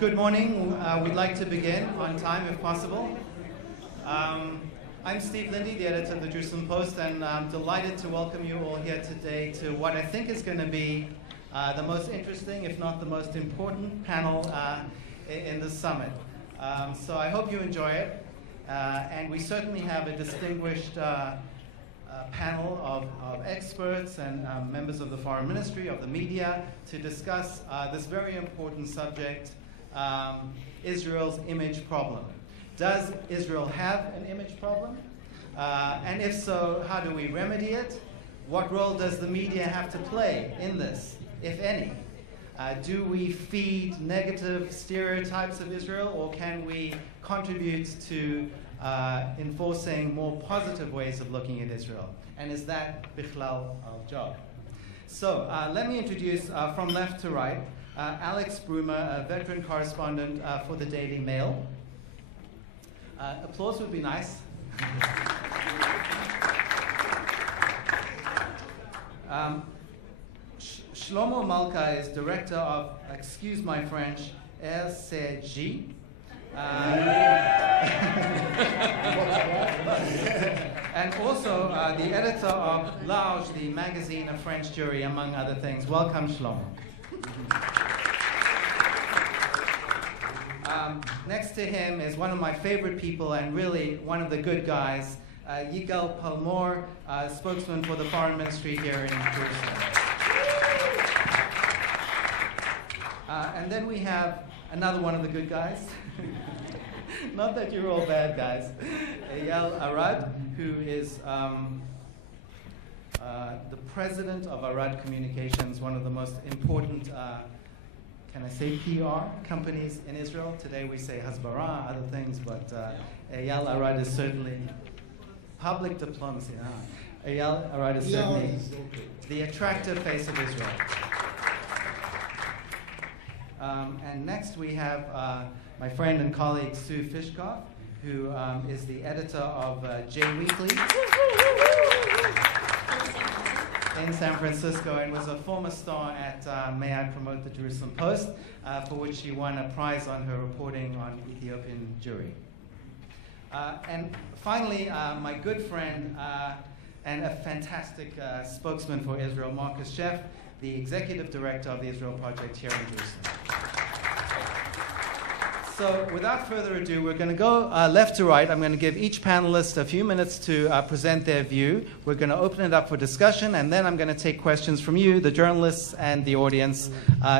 Good morning. We'd like to begin on time if possible. I'm Steve Linde, the editor of the Jerusalem Post, and I'm delighted to welcome you all here today to what I think is going to be the most interesting, if not the most important panel in the summit. So I hope you enjoy it. And we certainly have a distinguished panel of experts and members of the foreign ministry, of the media, to discuss this very important subject, Israel's image problem. Does Israel have an image problem? And if so, how do we remedy it? What role does the media have to play in this, if any? Do we feed negative stereotypes of Israel, or can we contribute to enforcing more positive ways of looking at Israel? And is that bichlal our job? So let me introduce from left to right, Alex Brumer, a veteran correspondent for the Daily Mail. Applause would be nice. Shlomo Malka is director of, excuse my French, RCG. And also the editor of Large, the magazine of French Jewry, among other things. Welcome, Shlomo. Next to him is one of my favorite people and really one of the good guys, Yigal Palmor, spokesman for the foreign ministry here in Jerusalem. And then we have another one of the good guys. Not that you're all bad guys. Eyal Arad, who is the president of Arad Communications, one of the most important can I say PR companies in Israel. Today we say Hasbara, other things, but Eyal Arad is certainly public diplomacy. Eyal Arad is certainly the attractive face of Israel. And next we have my friend and colleague Sue Fishkoff, who is the editor of JWeekly in San Francisco and was a former star at May I Promote the Jerusalem Post, for which she won a prize on her reporting on Ethiopian Jewry. And finally, my good friend and a fantastic spokesman for Israel, Sheff, the executive director of the Israel Project here in Jerusalem. So without further ado, we're going to go left to right. I'm going to give each panelist a few minutes to present their view. We're going to open it up for discussion, and then I'm going to take questions from you, the journalists, and the audience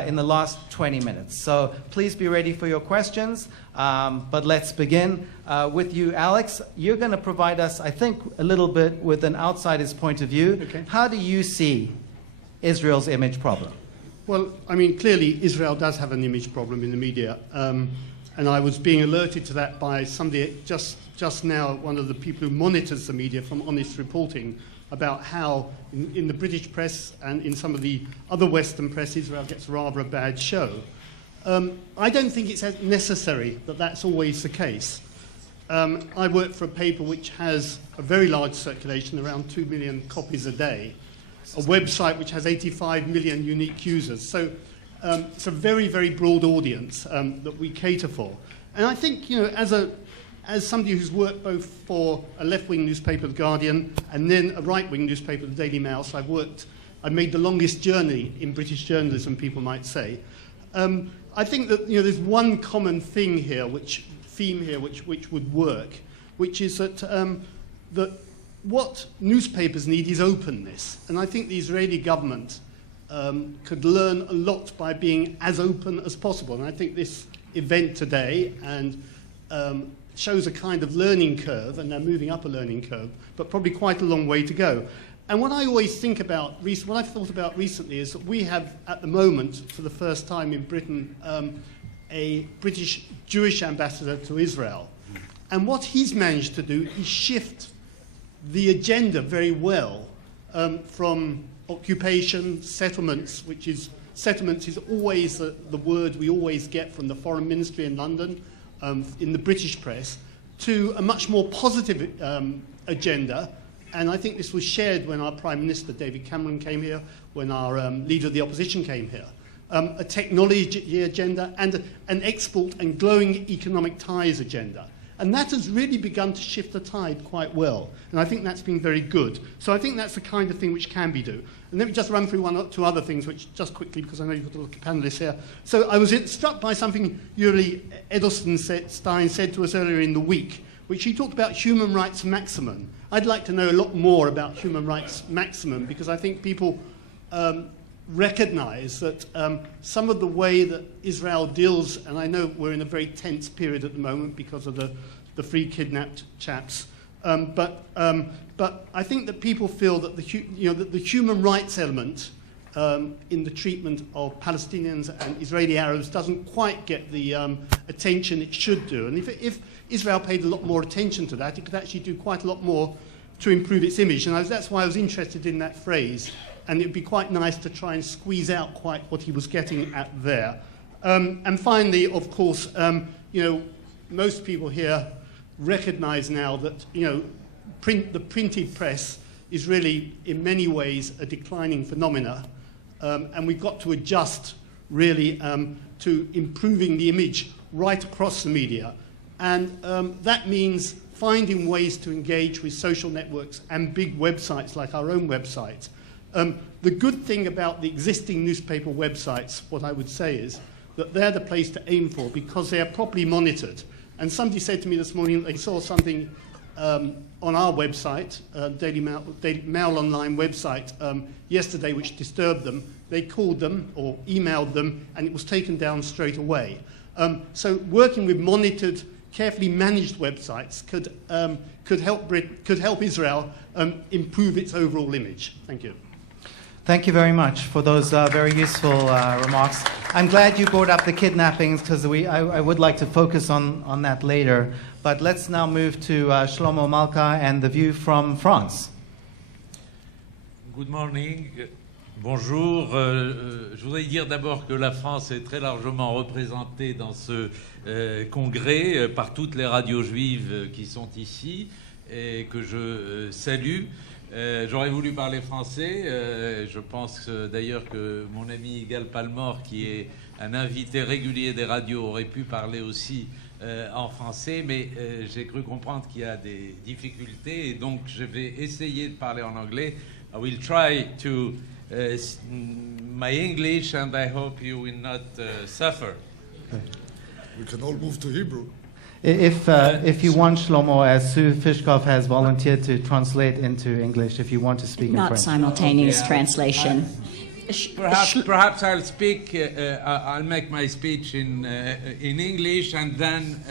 in the last 20 minutes. So please be ready for your questions. But let's begin with you, Alex. You're going to provide us, I think, a little bit with an outsider's point of view. Okay. How do you see Israel's image problem? Well, I mean, clearly Israel does have an image problem in the media. And I was being alerted to that by somebody just now, one of the people who monitors the media from Honest Reporting, about how in the British press and in some of the other Western press, Israel gets rather a bad show. I don't think it's necessary that that's always the case. I work for a paper which has a very large circulation, around 2 million copies a day, a website which has 85 million unique users. So it's a very, very broad audience that we cater for. And I think, you know, as somebody who's worked both for a left-wing newspaper, The Guardian, and then a right-wing newspaper, The Daily Mail, so I've made the longest journey in British journalism, people might say. I think that, you know, there's one common theme here, which would work, which is that that what newspapers need is openness. And I think the Israeli government could learn a lot by being as open as possible. And I think this event today shows a kind of learning curve, and they're moving up a learning curve, but probably quite a long way to go. And what I always think about, what I've thought about recently is that we have, at the moment, for the first time in Britain, a British Jewish ambassador to Israel. And what he's managed to do is shift the agenda very well from occupation, settlements, settlements is always the word we always get from the foreign ministry in London, in the British press, to a much more positive agenda. And I think this was shared when our Prime Minister, David Cameron, came here, when our leader of the opposition came here. a technology agenda, and an export and growing economic ties agenda. And that has really begun to shift the tide quite well. And I think that's been very good. So I think that's the kind of thing which can be done. And let me just run through one or two other things, which just quickly, because I know you've got a lot of panelists here. So I was struck by something Yuri Edelstein said to us earlier in the week, which he talked about human rights maximum. I'd like to know a lot more about human rights maximum, because I think people recognize that some of the way that Israel deals, and I know we're in a very tense period at the moment because of the free kidnapped chaps, but I think that people feel that the human rights element in the treatment of Palestinians and Israeli Arabs doesn't quite get the attention it should do. And if Israel paid a lot more attention to that, it could actually do quite a lot more to improve its image. And that's why I was interested in that phrase. And it would be quite nice to try and squeeze out quite what he was getting at there. And finally, of course, most people here recognize now that the printed press is really, in many ways, a declining phenomena, and we've got to adjust really to improving the image right across the media, and that means finding ways to engage with social networks and big websites like our own website. The good thing about the existing newspaper websites, what I would say is that they're the place to aim for because they are properly monitored. And somebody said to me this morning they saw something on our website, Daily Mail Online website, yesterday which disturbed them. They called them or emailed them, and it was taken down straight away. So working with monitored, carefully managed websites could help Israel improve its overall image. Thank you. Thank you very much for those very useful remarks. I'm glad you brought up the kidnappings because I would like to focus on that later. But let's now move to Shlomo, Malka, and the view from France. Good morning. Bonjour. Je voudrais dire d'abord que la France est très largement représentée dans ce congrès par toutes les radios juives qui sont ici et que je salue. J'aurais voulu parler français. Je pense d'ailleurs que mon ami Yigal Palmor, qui est un invité régulier des radios, aurait pu parler aussi en français, mais j'ai cru comprendre qu'il y a des difficultés et donc je vais essayer de parler en anglais. I will try to my English and I hope you will not suffer. We can all move to Hebrew. If you want, Shlomo, as Sue Fishkoff has volunteered to translate into English, if you want to speak in French. Not simultaneous translation. Perhaps I'll speak. I'll make my speech in English, and then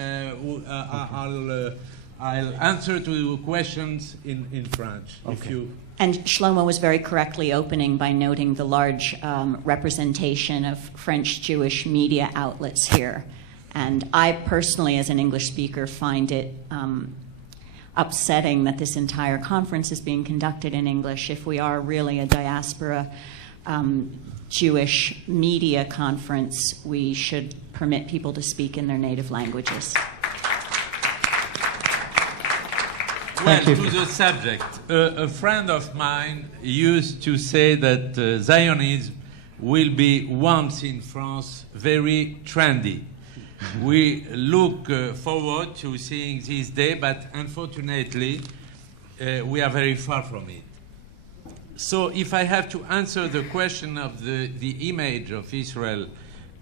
I'll answer to questions in French. Okay. If you. And Shlomo was very correctly opening by noting the large representation of French Jewish media outlets here. And I personally, as an English speaker, find it upsetting that this entire conference is being conducted in English. If we are really a diaspora Jewish media conference, we should permit people to speak in their native languages. Well, to the subject, a friend of mine used to say that Zionism will be once in France very trendy. We look forward to seeing this day, but unfortunately, we are very far from it. So if I have to answer the question of the image of Israel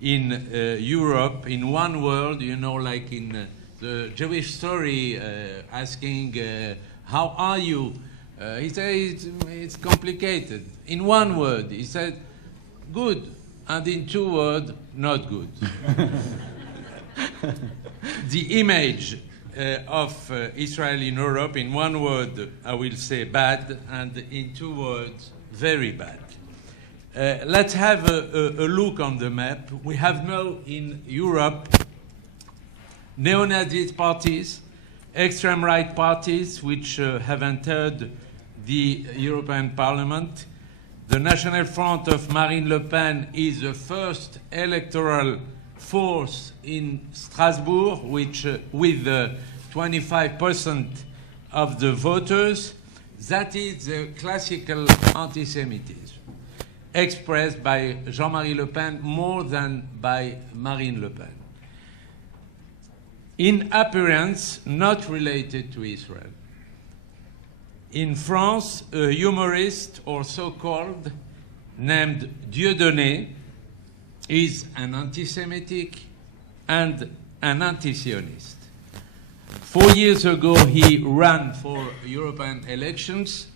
in Europe, in one word, like in the Jewish story, asking, how are you? He said, it's complicated. In one word, he said, good, and in two words, not good. The image of Israel in Europe, in one word, I will say bad, and in two words, very bad. Let's have a look on the map. We have now in Europe neo-Nazi parties, extreme-right parties, which have entered the European Parliament. The National Front of Marine Le Pen is the first electoral force in Strasbourg, which with 25% of the voters, that is the classical anti-Semitism. expressed by Jean-Marie Le Pen more than by Marine Le Pen. In appearance, not related to Israel. In France, a humorist, or so-called, named Dieudonné, is an anti-Semitic and an anti-Zionist. 4 years ago, he ran for European elections,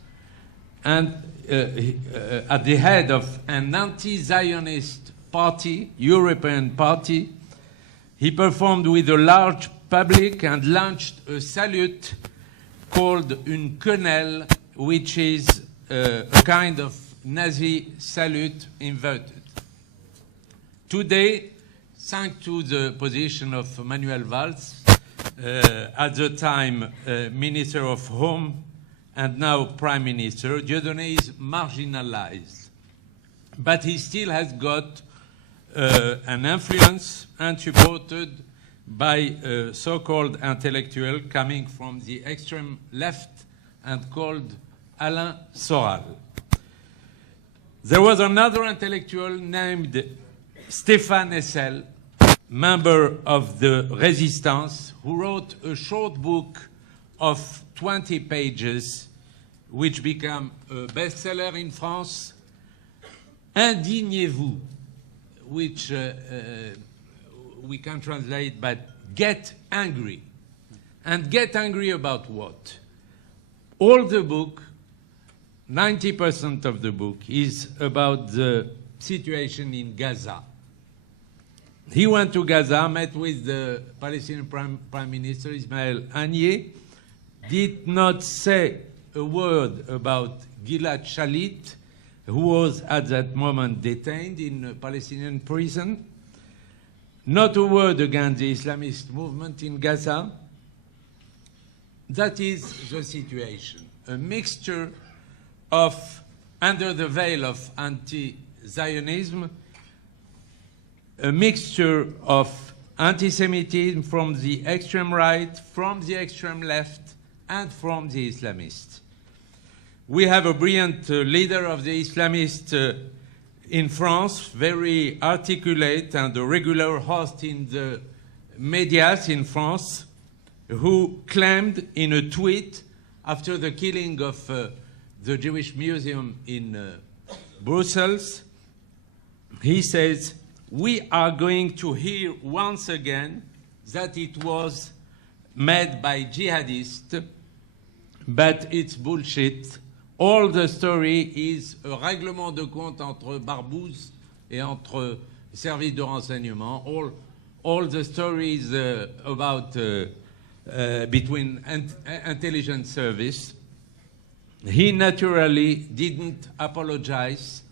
and at the head of an anti-Zionist party, European party, he performed with a large public and launched a salute called une quenelle, which is a kind of Nazi salute inverted. Today, thanks to the position of Manuel Valls, at the time Minister of Home and now Prime Minister, Dieudonné is marginalized. But he still has got an influence and supported by a so-called intellectual coming from the extreme left and called Alain Soral. There was another intellectual named Stéphane Hessel, member of the Resistance, who wrote a short book of 20 pages, which became a bestseller in France, Indignez-vous, which we can translate, but get angry. And get angry about what? All the book, 90% of the book, is about the situation in Gaza. He went to Gaza, met with the Palestinian Prime Minister, Ismail Haniyeh, did not say a word about Gilad Shalit, who was at that moment detained in a Palestinian prison. Not a word against the Islamist movement in Gaza. That is the situation. A mixture of, under the veil of anti-Zionism, a mixture of anti-Semitism from the extreme right, from the extreme left, and from the Islamists. We have a brilliant leader of the Islamists in France, very articulate and a regular host in the medias in France, who claimed in a tweet after the killing of the Jewish Museum in Brussels, he says, "We are going to hear once again that it was made by jihadists, but it's bullshit. All the story is a règlement de compte entre Barbouze et entre services de renseignement. All the stories about between intelligence service." He naturally didn't apologize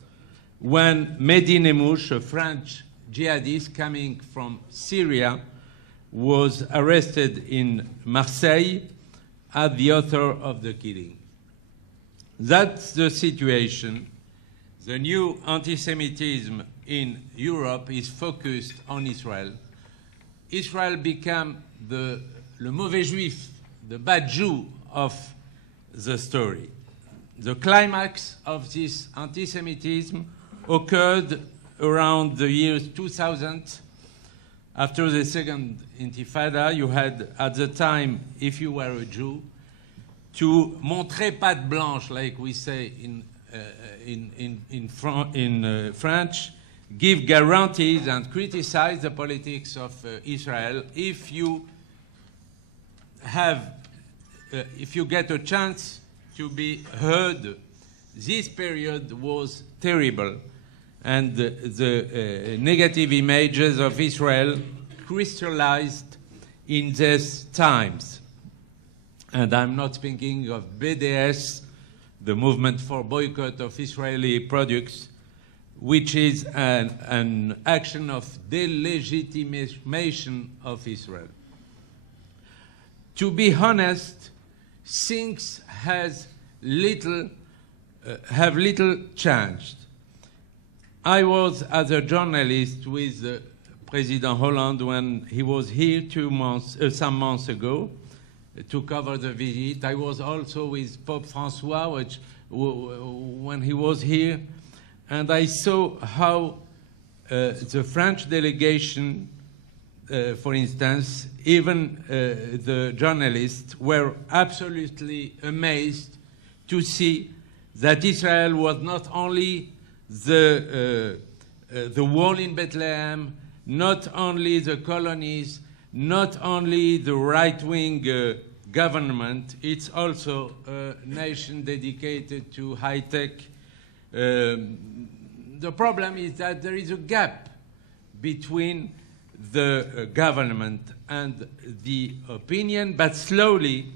when Mehdi Nemouche, a French jihadist coming from Syria, was arrested in Marseille as the author of the killing. That's the situation. The new anti-Semitism in Europe is focused on Israel. Israel became le mauvais juif, the bad Jew of the story. The climax of this anti-Semitism occurred around the year 2000. After the second Intifada, you had, at the time, if you were a Jew, to montrer patte blanche, like we say in French, give guarantees and criticize the politics of Israel. If you get a chance to be heard, this period was terrible, and the negative images of Israel crystallized in these times. And I'm not speaking of BDS, the movement for boycott of Israeli products, which is an action of delegitimation of Israel. To be honest, things have little changed. I was, as a journalist, with President Hollande when he was here some months ago to cover the visit. I was also with Pope Francois when he was here. and I saw how the French delegation, for instance, even the journalists were absolutely amazed to see that Israel was not only the wall in Bethlehem, not only the colonies, not only the right-wing government, it's also a nation dedicated to high-tech. The problem is that there is a gap between the government and the opinion, but slowly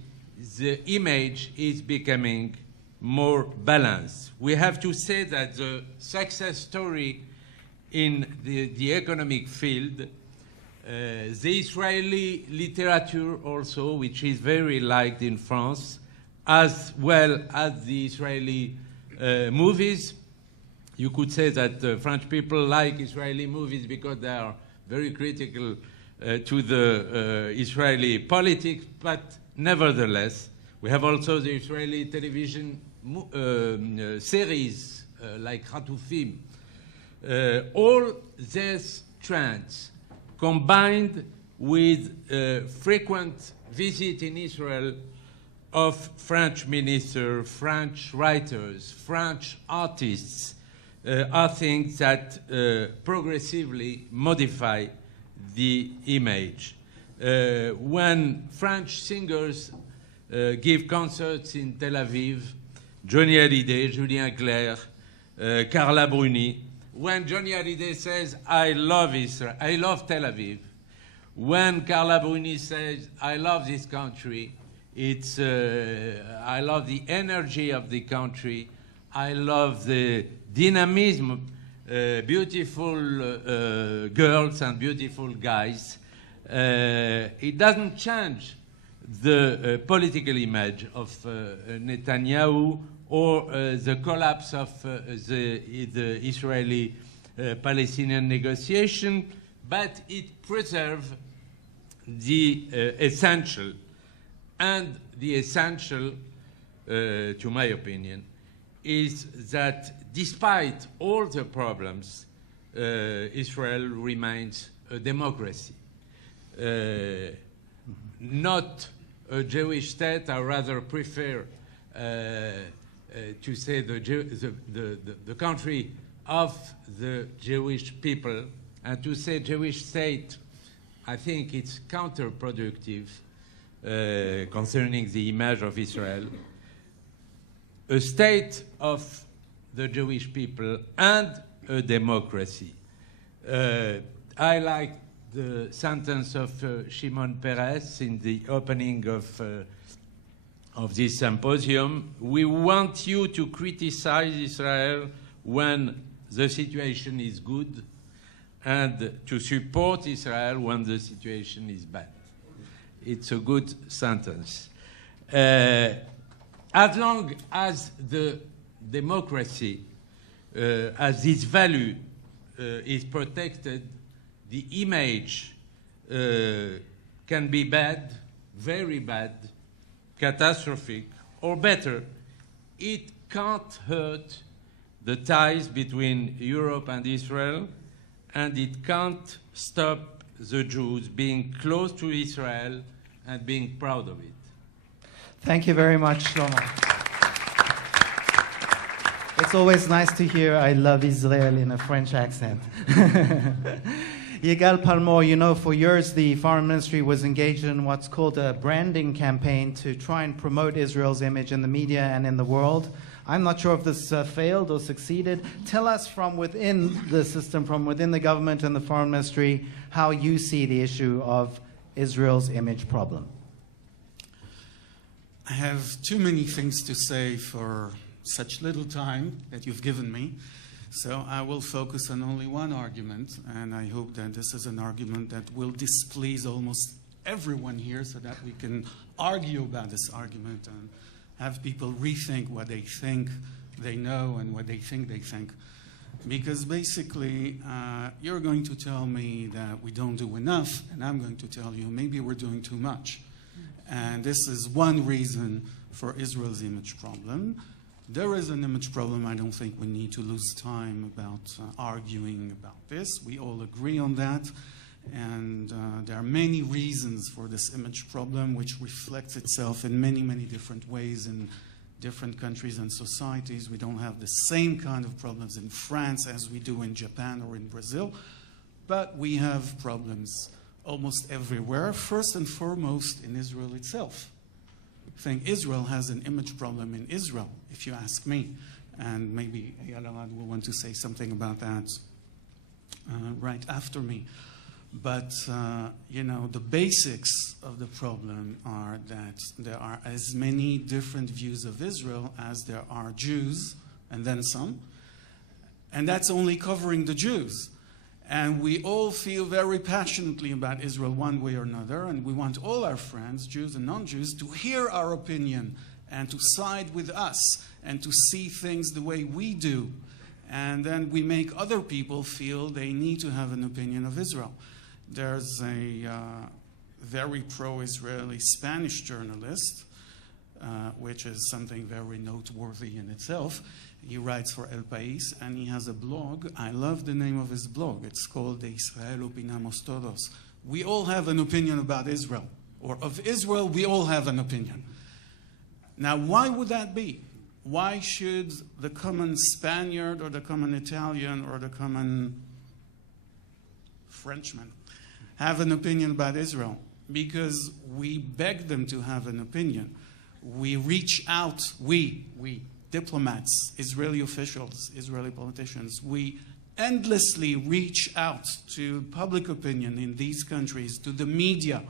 the image is becoming more balanced. We have to say that the success story in the economic field, the Israeli literature also, which is very liked in France, as well as the Israeli movies. You could say that French people like Israeli movies because they are very critical to the Israeli politics, but nevertheless, we have also the Israeli television series like Hatufim. All these trends combined with frequent visit in Israel of French ministers, French writers, French artists, are things that progressively modify the image. When French singers give concerts in Tel Aviv, Johnny Hallyday, Julien Clerc, Carla Bruni, when Johnny Hallyday says, I love Israel, I love Tel Aviv, when Carla Bruni says, I love this country, it's, I love the energy of the country, I love the dynamism, beautiful girls and beautiful guys. It doesn't change the political image of Netanyahu or the collapse of the Israeli-Palestinian negotiation, but it preserves the essential. And the essential, to my opinion, is that despite all the problems, Israel remains a democracy. Not a Jewish state. I rather prefer to say the country of the Jewish people, and to say Jewish state, I think it's counterproductive concerning the image of Israel. A state of the Jewish people and a democracy. I like the sentence of Shimon Peres in the opening of this symposium. We want you to criticize Israel when the situation is good and to support Israel when the situation is bad. It's a good sentence. As long as the democracy, as this value is protected, the image can be bad, very bad, catastrophic, or better. It can't hurt the ties between Europe and Israel, and it can't stop the Jews being close to Israel and being proud of it. Thank you very much, Shlomo. It's always nice to hear I love Israel in a French accent. Yigal Palmor, you know, for years the Foreign Ministry was engaged in what's called a branding campaign to try and promote Israel's image in the media and in the world. I'm not sure if this failed or succeeded. Tell us from within the system, from within the government and the Foreign Ministry, how you see the issue of Israel's image problem. I have too many things to say for such little time that you've given me, so I will focus on only one argument, and I hope that this is an argument that will displease almost everyone here so that we can argue about this argument and have people rethink what they think they know and what they think they think. Because basically, you're going to tell me that we don't do enough, and I'm going to tell you maybe we're doing too much. And this is one reason for Israel's image problem. There is an image problem. I don't think we need to lose time about arguing about this. We all agree on that. And there are many reasons for this image problem, which reflects itself in many, many different ways in different countries and societies. We don't have the same kind of problems in France as we do in Japan or in Brazil, but we have problems almost everywhere, first and foremost in Israel itself. I think Israel has an image problem in Israel, if you ask me, and maybe Eyal will want to say something about that right after me. But, the basics of the problem are that there are as many different views of Israel as there are Jews, and then some. And that's only covering the Jews. And we all feel very passionately about Israel one way or another, and we want all our friends, Jews and non-Jews, to hear our opinion and to side with us and to see things the way we do. And then we make other people feel they need to have an opinion of Israel. There's a very pro-Israeli Spanish journalist, which is something very noteworthy in itself. He writes for El País, and he has a blog. I love the name of his blog. It's called De Israel Opinamos Todos. We all have an opinion about Israel. Or of Israel, we all have an opinion. Now, why would that be? Why should the common Spaniard or the common Italian or the common Frenchman have an opinion about Israel? Because we beg them to have an opinion. We reach out, we diplomats, Israeli officials, Israeli politicians, we endlessly reach out to public opinion in these countries, to the media,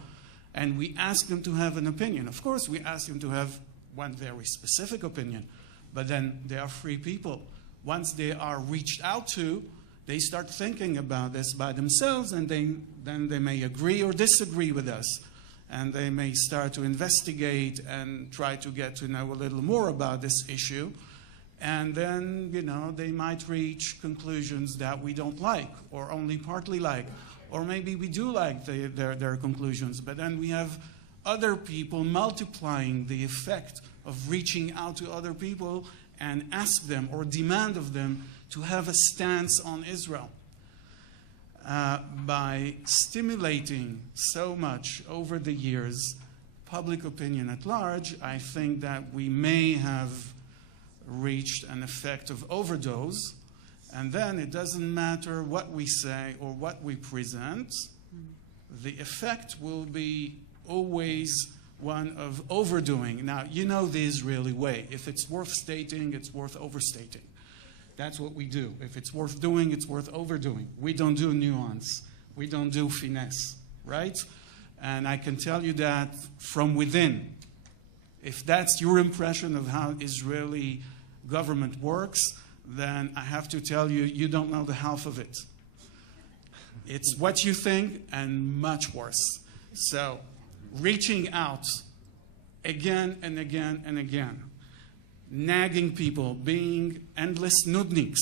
and we ask them to have an opinion. Of course, we ask them to have one very specific opinion, but then they are free people. Once they are reached out to, they start thinking about this by themselves, and then they may agree or disagree with us. And they may start to investigate and try to get to know a little more about this issue. And then, they might reach conclusions that we don't like or only partly like. Or maybe we do like their conclusions. But then we have other people multiplying the effect of reaching out to other people and ask them or demand of them to have a stance on Israel. By stimulating so much over the years public opinion at large, I think that we may have reached an effect of overdose, and then it doesn't matter what we say or what we present, the effect will be always one of overdoing. Now, you know the Israeli way. If it's worth stating, it's worth overstating. That's what we do. If it's worth doing, it's worth overdoing. We don't do nuance. We don't do finesse, right? And I can tell you that from within. If that's your impression of how Israeli government works, then I have to tell you, you don't know the half of it. It's what you think and much worse. So, reaching out again and again and again, nagging people, being endless nudniks,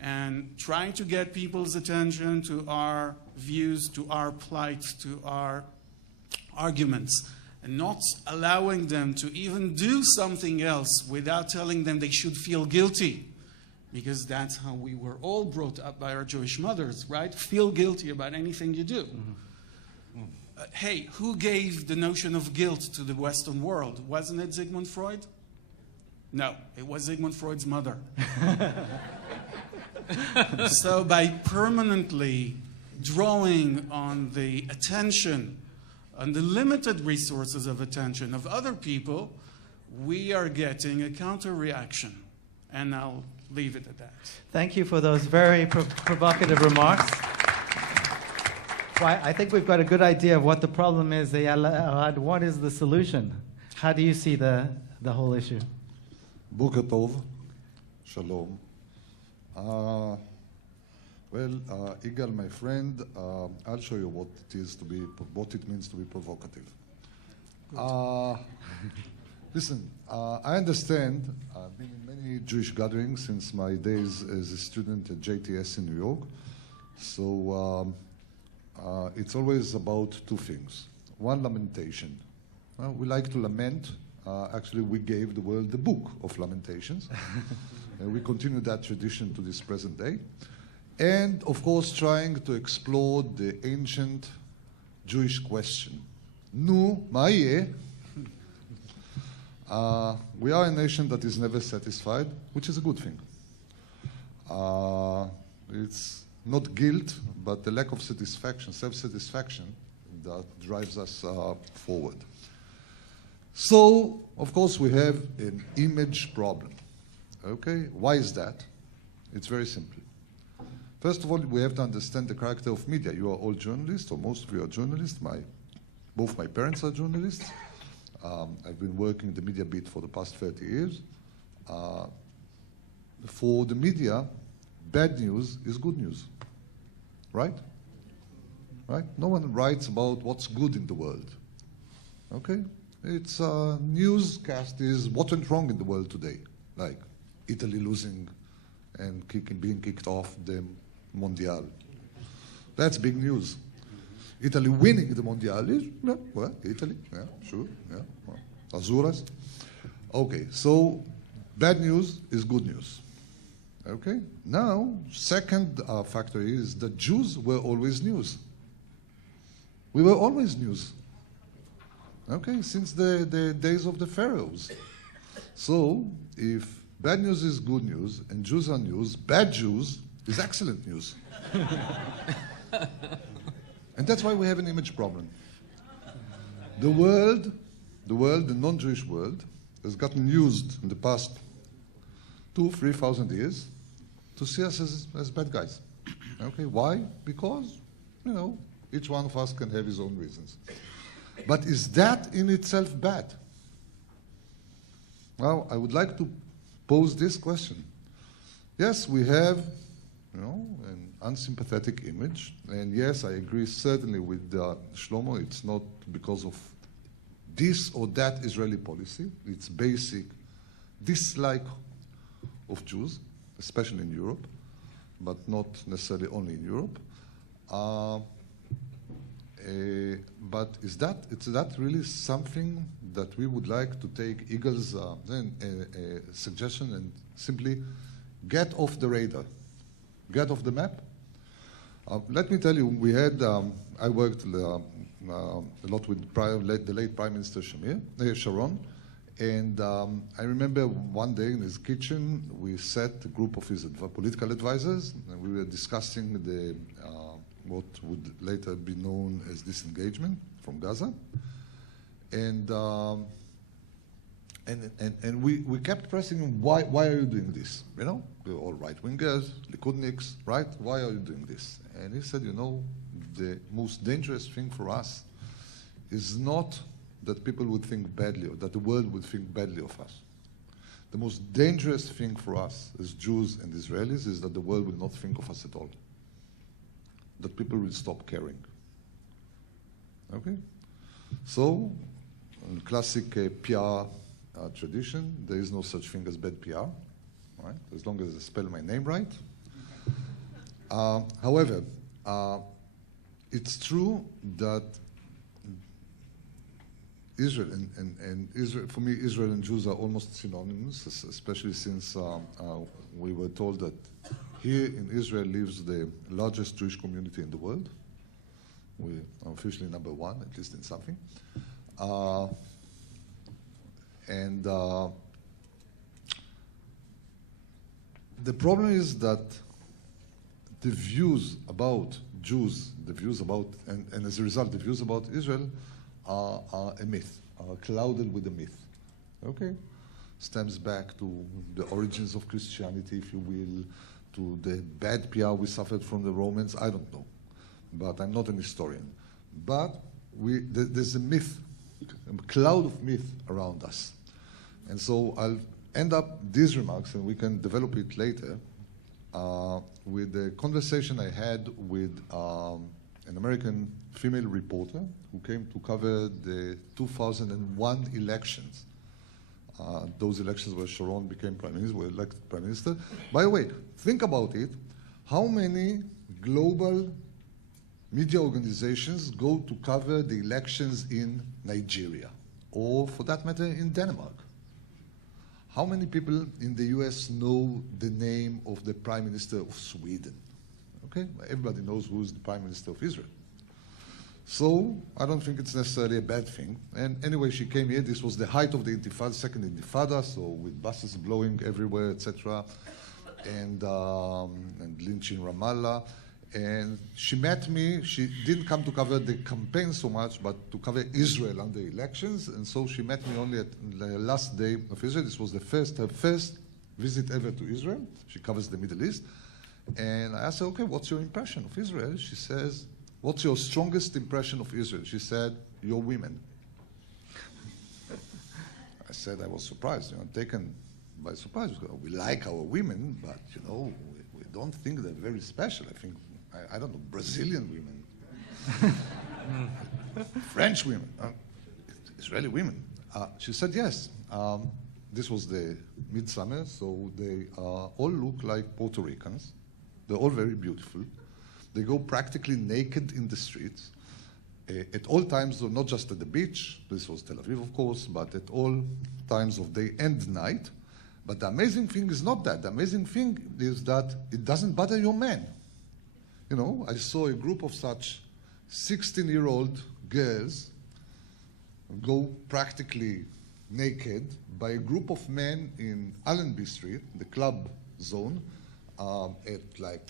and trying to get people's attention to our views, to our plight, to our arguments, and not allowing them to even do something else without telling them they should feel guilty. Because that's how we were all brought up by our Jewish mothers, right? Feel guilty about anything you do. Mm-hmm. Hey, who gave the notion of guilt to the Western world? Wasn't it Sigmund Freud? No, it was Sigmund Freud's mother. So by permanently drawing on the attention, on the limited resources of attention of other people, we are getting a counter-reaction. And I'll leave it at that. Thank you for those very provocative remarks. Well, I think we've got a good idea of what the problem is. Arad, what is the solution? How do you see the whole issue? Boker Tov, Shalom. Yigal, my friend, I'll show you what it means to be provocative. Listen, I understand. I've been in many Jewish gatherings since my days as a student at JTS in New York. So it's always about two things. One, lamentation. We like to lament actually we gave the world the Book of Lamentations. And we continue that tradition to this present day. And, of course, trying to explore the ancient Jewish question. Nu, ma yeh? We are a nation that is never satisfied, which is a good thing. It's not guilt, but the lack of satisfaction, self-satisfaction, that drives us forward. So, of course, we have an image problem. Okay, why is that? It's very simple. First of all, we have to understand the character of media. You are all journalists, or most of you are journalists. Both my parents are journalists. I've been working the media beat for the past 30 years. For the media, bad news is good news, right? Right? No one writes about what's good in the world. Okay? It's newscast is what went wrong in the world today, like Italy losing and being kicked off the Mondial. That's big news. Italy winning the Mondial is, well, Italy, yeah, sure, yeah, well, Azuras. Okay, so bad news is good news. Okay, now, second factor is that Jews were always news. We were always news. Okay, since the days of the pharaohs. So, if bad news is good news and Jews are news, bad Jews is excellent news. And that's why we have an image problem. The world, the non-Jewish world, has gotten used in the past 2,000-3,000 years to see us as bad guys. Okay, why? Because, you know, each one of us can have his own reasons. But is that in itself bad? Well, I would like to pose this question. Yes, we have, you know, an unsympathetic image, and yes, I agree certainly with Shlomo. It's not because of this or that Israeli policy. It's basic dislike of Jews, especially in Europe, but not necessarily only in Europe. But is that really something that we would like to take Yigal's suggestion and simply get off the radar, get off the map? Let me tell you, we had, I worked a lot with the late Prime Minister Sharon, and I remember one day in his kitchen, we sat a group of his political advisors, and we were discussing the what would later be known as disengagement from Gaza. And we kept pressing him, why are you doing this? You know, we're all right-wingers, Likudniks, right? Why are you doing this? And he said, you know, the most dangerous thing for us is not that people would think badly or that the world would think badly of us. The most dangerous thing for us as Jews and Israelis is that the world will not think of us at all. That people will stop caring. Okay? So, in classic PR tradition, there is no such thing as bad PR, right? As long as I spell my name right. However, it's true that Israel and Israel, for me, Israel and Jews are almost synonymous, especially since we were told that here in Israel lives the largest Jewish community in the world. We are officially number one, at least in something. The problem is that the views about Jews, the views about, and as a result, the views about Israel are a myth, are clouded with a myth. Okay? Stems back to the origins of Christianity, if you will, to the bad PR we suffered from the Romans. I don't know, but I'm not an historian. But there's a myth, a cloud of myth around us. And so I'll end up these remarks, and we can develop it later, with a conversation I had with an American female reporter who came to cover the 2001 elections. Those elections where Sharon became prime minister, were elected prime minister. By the way, think about it. How many global media organizations go to cover the elections in Nigeria? or for that matter in Denmark. How many people in the US know the name of the Prime Minister of Sweden? Okay, everybody knows who is the Prime Minister of Israel. So I don't think it's necessarily a bad thing. And anyway, she came here. This was the height of the Intifada, second Intifada, so with buses blowing everywhere, etc., and lynch in Ramallah. And she met me. She didn't come to cover the campaign so much, but to cover Israel and the elections. And so she met me only at the last day of Israel. This was her first visit ever to Israel. She covers the Middle East. And I asked her, okay, what's your impression of Israel? She says, what's your strongest impression of Israel? She said, your women. I said, I was surprised, taken by surprise. We like our women, but, we don't think they're very special. I think, I don't know, Brazilian women, French women, Israeli women. She said, yes. This was the midsummer, so they all look like Puerto Ricans. They're all very beautiful. They go practically naked in the streets at all times, though, not just at the beach. This was Tel Aviv, of course, but at all times of day and night. But the amazing thing is not that. The amazing thing is that it doesn't bother your men. I saw a group of such 16-year-old girls go practically naked by a group of men in Allenby Street, the club zone, at like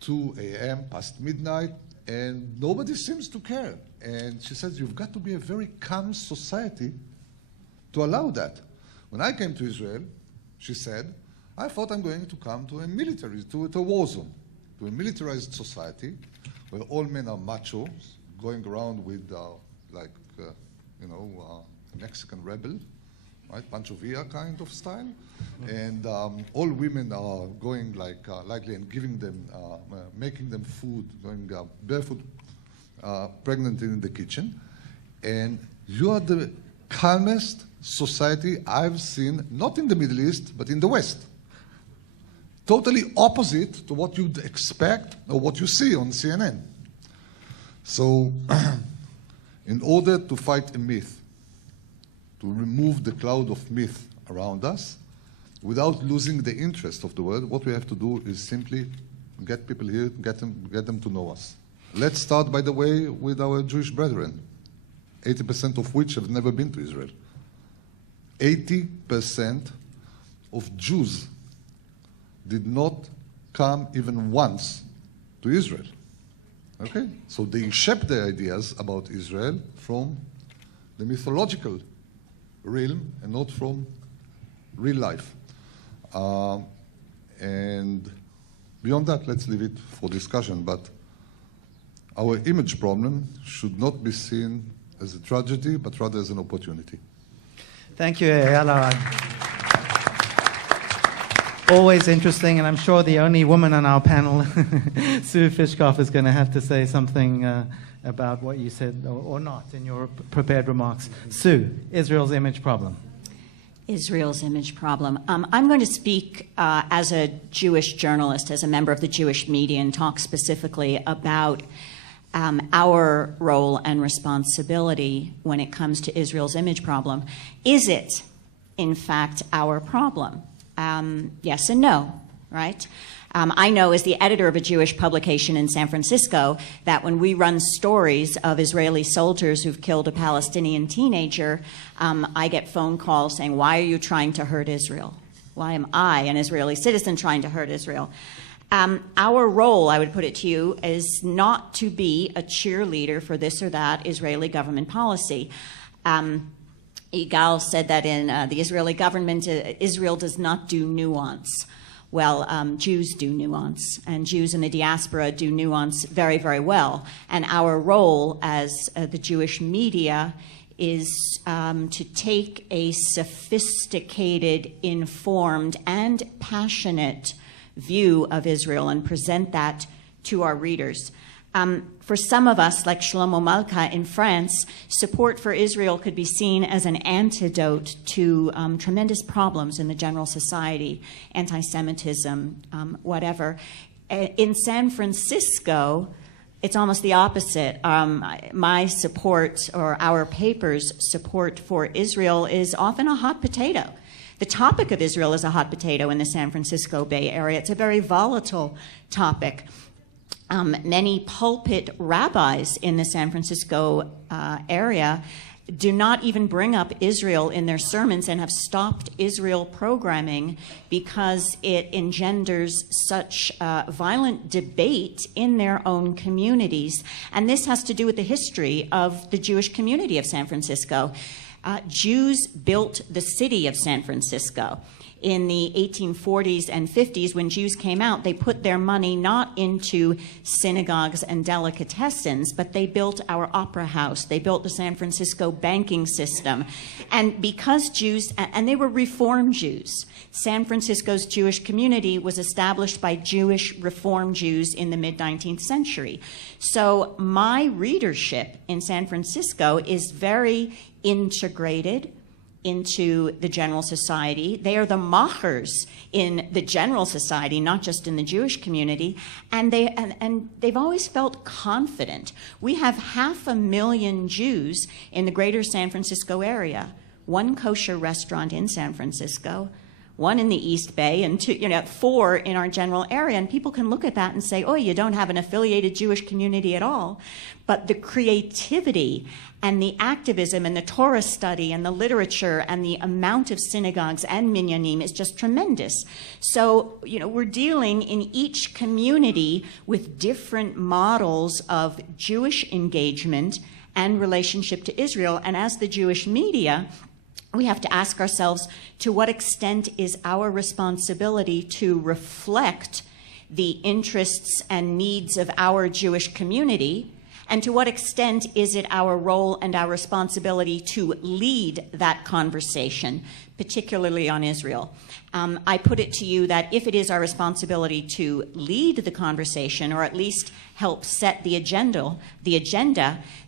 2 a.m. past midnight, and nobody seems to care. And she says, you've got to be a very calm society to allow that. When I came to Israel, she said, I thought I'm going to come to a war zone, to a militarized society where all men are machos, going around with a Mexican rebel, right, Pancho Villa kind of style, and all women are going likely and giving them, making them food, going barefoot, pregnant in the kitchen, and you are the calmest society I've seen, not in the Middle East, but in the West. Totally opposite to what you'd expect or what you see on CNN. So, in order to fight a myth, to remove the cloud of myth around us, without losing the interest of the world, what we have to do is simply get people here, get them to know us. Let's start, by the way, with our Jewish brethren, 80% of which have never been to Israel. 80% of Jews did not come even once to Israel. Okay? So they shape their ideas about Israel from the mythological realm and not from real life. And beyond that, let's leave it for discussion. But our image problem should not be seen as a tragedy, but rather as an opportunity. Thank you, Eyal. Always interesting, and I'm sure the only woman on our panel, Sue Fishkoff, is going to have to say something about what you said or not in your prepared remarks. Sue, Israel's image problem. Israel's image problem. I'm going to speak as a Jewish journalist, as a member of the Jewish media, and talk specifically about our role and responsibility when it comes to Israel's image problem. Is it, in fact, our problem? Yes and no, right? I know as the editor of a Jewish publication in San Francisco that when we run stories of Israeli soldiers who've killed a Palestinian teenager, I get phone calls saying, why are you trying to hurt Israel? Why am I, an Israeli citizen, trying to hurt Israel? Our role, I would put it to you, is not to be a cheerleader for this or that Israeli government policy. Yigal said that in the Israeli government, Israel does not do nuance. Well, Jews do nuance, and Jews in the diaspora do nuance very, very well. And our role as the Jewish media is to take a sophisticated, informed, and passionate view of Israel and present that to our readers. For some of us, like Shlomo Malka in France, support for Israel could be seen as an antidote to tremendous problems in the general society, anti-Semitism, whatever. In San Francisco, It's almost the opposite. My support, or our paper's support for Israel, is often a hot potato. The topic of Israel is a hot potato in the San Francisco Bay Area. It's a very volatile topic. Many pulpit rabbis in the San Francisco area do not even bring up Israel in their sermons and have stopped Israel programming because it engenders such violent debate in their own communities. And this has to do with the history of the Jewish community of San Francisco. Jews built the city of San Francisco. In the 1840s and 50s, when Jews came out, they put their money not into synagogues and delicatessens, but they built our opera house. They built the San Francisco banking system. And because Jews, and they were Reform Jews, San Francisco's Jewish community was established by Jewish Reform Jews in the mid-19th century. So my readership in San Francisco is very integrated into the general society. They are the machers in the general society, not just in the Jewish community, and they've always felt confident. We have 500,000 Jews in the greater San Francisco area, one kosher restaurant in San Francisco, one in the East Bay, and 4 in our general area. And people can look at that and say, oh, you don't have an affiliated Jewish community at all. But the creativity and the activism and the Torah study and the literature and the amount of synagogues and minyanim is just tremendous. So, we're dealing in each community with different models of Jewish engagement and relationship to Israel. And as the Jewish media, we have to ask ourselves, to what extent is our responsibility to reflect the interests and needs of our Jewish community? And to what extent is it our role and our responsibility to lead that conversation, particularly on Israel? I put it to you that if it is our responsibility to lead the conversation, or at least help set the agenda,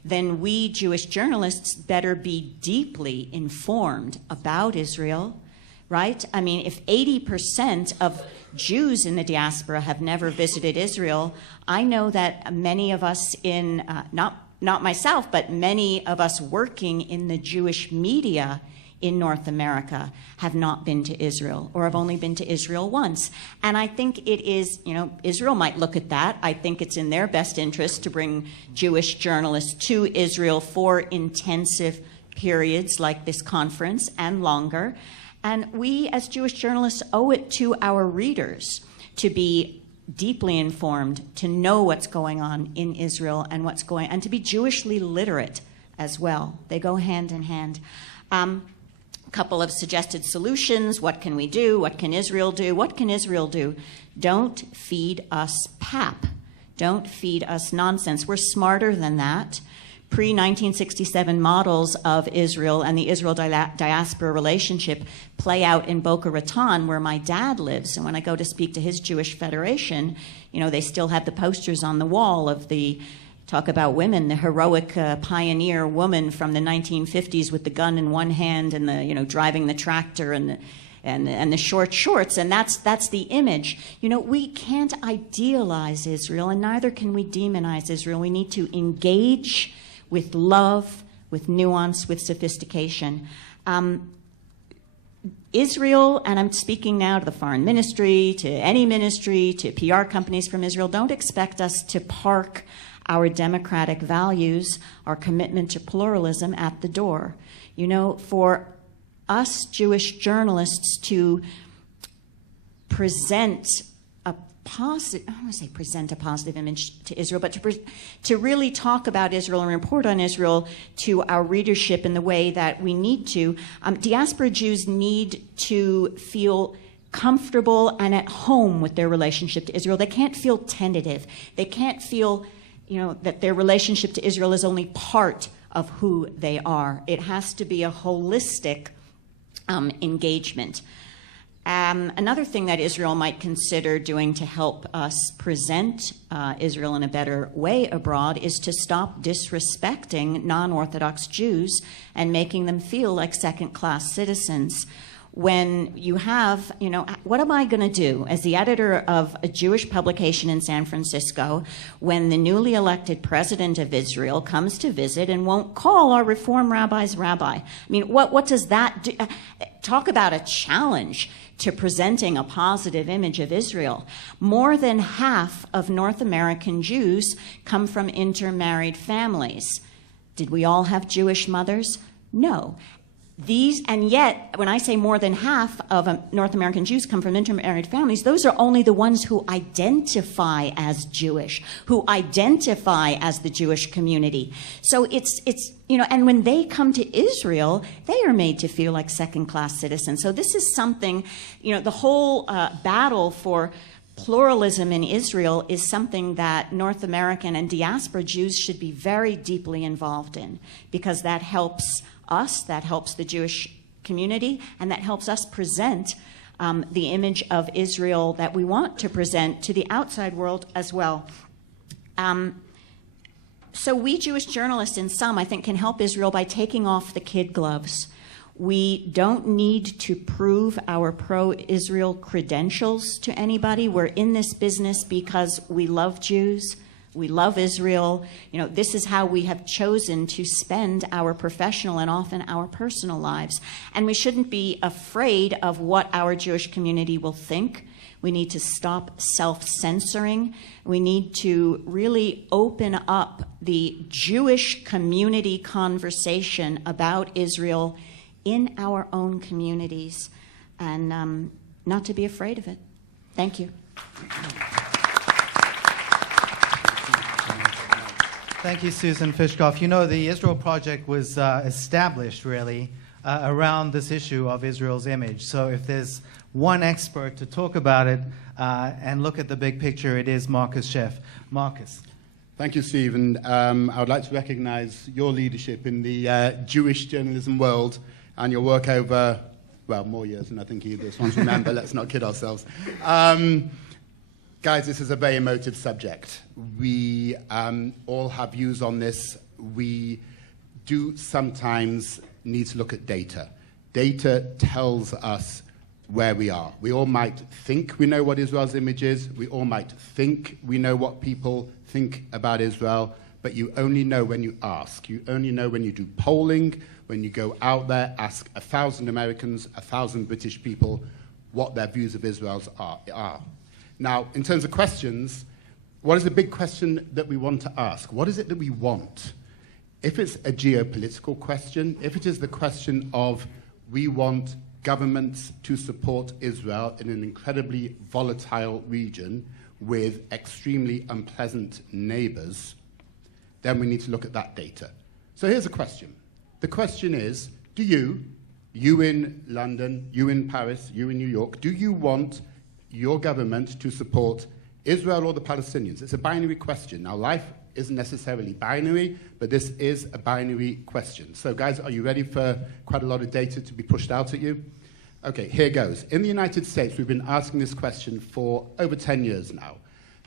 then we Jewish journalists better be deeply informed about Israel, right? I mean, if 80% of Jews in the diaspora have never visited Israel, I know that many of us in, not myself, but many of us working in the Jewish media in North America have not been to Israel, or have only been to Israel once. And I think it is, Israel might look at that. I think it's in their best interest to bring Jewish journalists to Israel for intensive periods like this conference and longer. And we, as Jewish journalists, owe it to our readers to be deeply informed, to know what's going on in Israel and and to be Jewishly literate as well. They go hand in hand. Couple of suggested solutions. What can we do? What can Israel do? What can Israel do? Don't feed us pap. Don't feed us nonsense. We're smarter than that. Pre-1967 models of Israel and the Israel-diaspora relationship play out in Boca Raton, where my dad lives. And when I go to speak to his Jewish Federation, they still have the posters on the wall of the talk about women, the heroic pioneer woman from the 1950s with the gun in one hand and the driving the tractor and the short shorts, and that's the image. We can't idealize Israel, and neither can we demonize Israel. We need to engage with love, with nuance, with sophistication. Israel, and I'm speaking now to the foreign ministry, to any ministry, to PR companies from Israel, don't expect us to park our democratic values, our commitment to pluralism at the door. For us Jewish journalists to present a positive, I don't want to say present a positive image to Israel, but to really talk about Israel and report on Israel to our readership in the way that we need to, diaspora Jews need to feel comfortable and at home with their relationship to Israel. They can't feel tentative. They can't feel that their relationship to Israel is only part of who they are. It has to be a holistic engagement. Another thing that Israel might consider doing to help us present Israel in a better way abroad is to stop disrespecting non-Orthodox Jews and making them feel like second-class citizens. when you have, what am I going to do as the editor of a Jewish publication in San Francisco when the newly elected president of Israel comes to visit and won't call our Reform rabbi's rabbi? I mean, what does that do? Talk about a challenge to presenting a positive image of Israel. More than half of North American Jews come from intermarried families. Did we all have Jewish mothers? No. And yet, when I say more than half of North American Jews come from intermarried families, those are only the ones who identify as Jewish, who identify as the Jewish community. So it's and when they come to Israel, they are made to feel like second-class citizens. So this is something, the whole battle for pluralism in Israel is something that North American and diaspora Jews should be very deeply involved in, because that helps us, that helps the Jewish community, and that helps us present the image of Israel that we want to present to the outside world as well. So we Jewish journalists, in sum, I think, can help Israel by taking off the kid gloves. We don't need to prove our pro-Israel credentials to anybody. We're in this business because we love Jews. We love Israel. This is how we have chosen to spend our professional and often our personal lives. And we shouldn't be afraid of what our Jewish community will think. We need to stop self-censoring. We need to really open up the Jewish community conversation about Israel in our own communities, and not to be afraid of it. Thank you. Thank you, Susan Fishkoff. The Israel Project was established, really, around this issue of Israel's image. So if there's one expert to talk about it and look at the big picture, it is Marcus Sheff. Marcus. Thank you, Stephen. I would like to recognize your leadership in the Jewish journalism world and your work over, more years than I think either of us wants to remember. Let's not kid ourselves. Guys, this is a very emotive subject. We all have views on this. We do sometimes need to look at data. Data tells us where we are. We all might think we know what Israel's image is. We all might think we know what people think about Israel. But you only know when you ask. You only know when you do polling, when you go out there, ask 1,000 Americans, 1,000 British people what their views of Israel are. Now, in terms of questions, what is the big question that we want to ask? What is it that we want? If it's a geopolitical question, if it is the question of we want governments to support Israel in an incredibly volatile region with extremely unpleasant neighbors, then we need to look at that data. So here's a question. The question is, do you in London, you in Paris, you in New York, do you want your government to support Israel or the Palestinians? It's a binary question. Now, life isn't necessarily binary, but this is a binary question. So, guys, are you ready for quite a lot of data to be pushed out at you? Okay, here goes. In the United States, we've been asking this question for over 10 years now.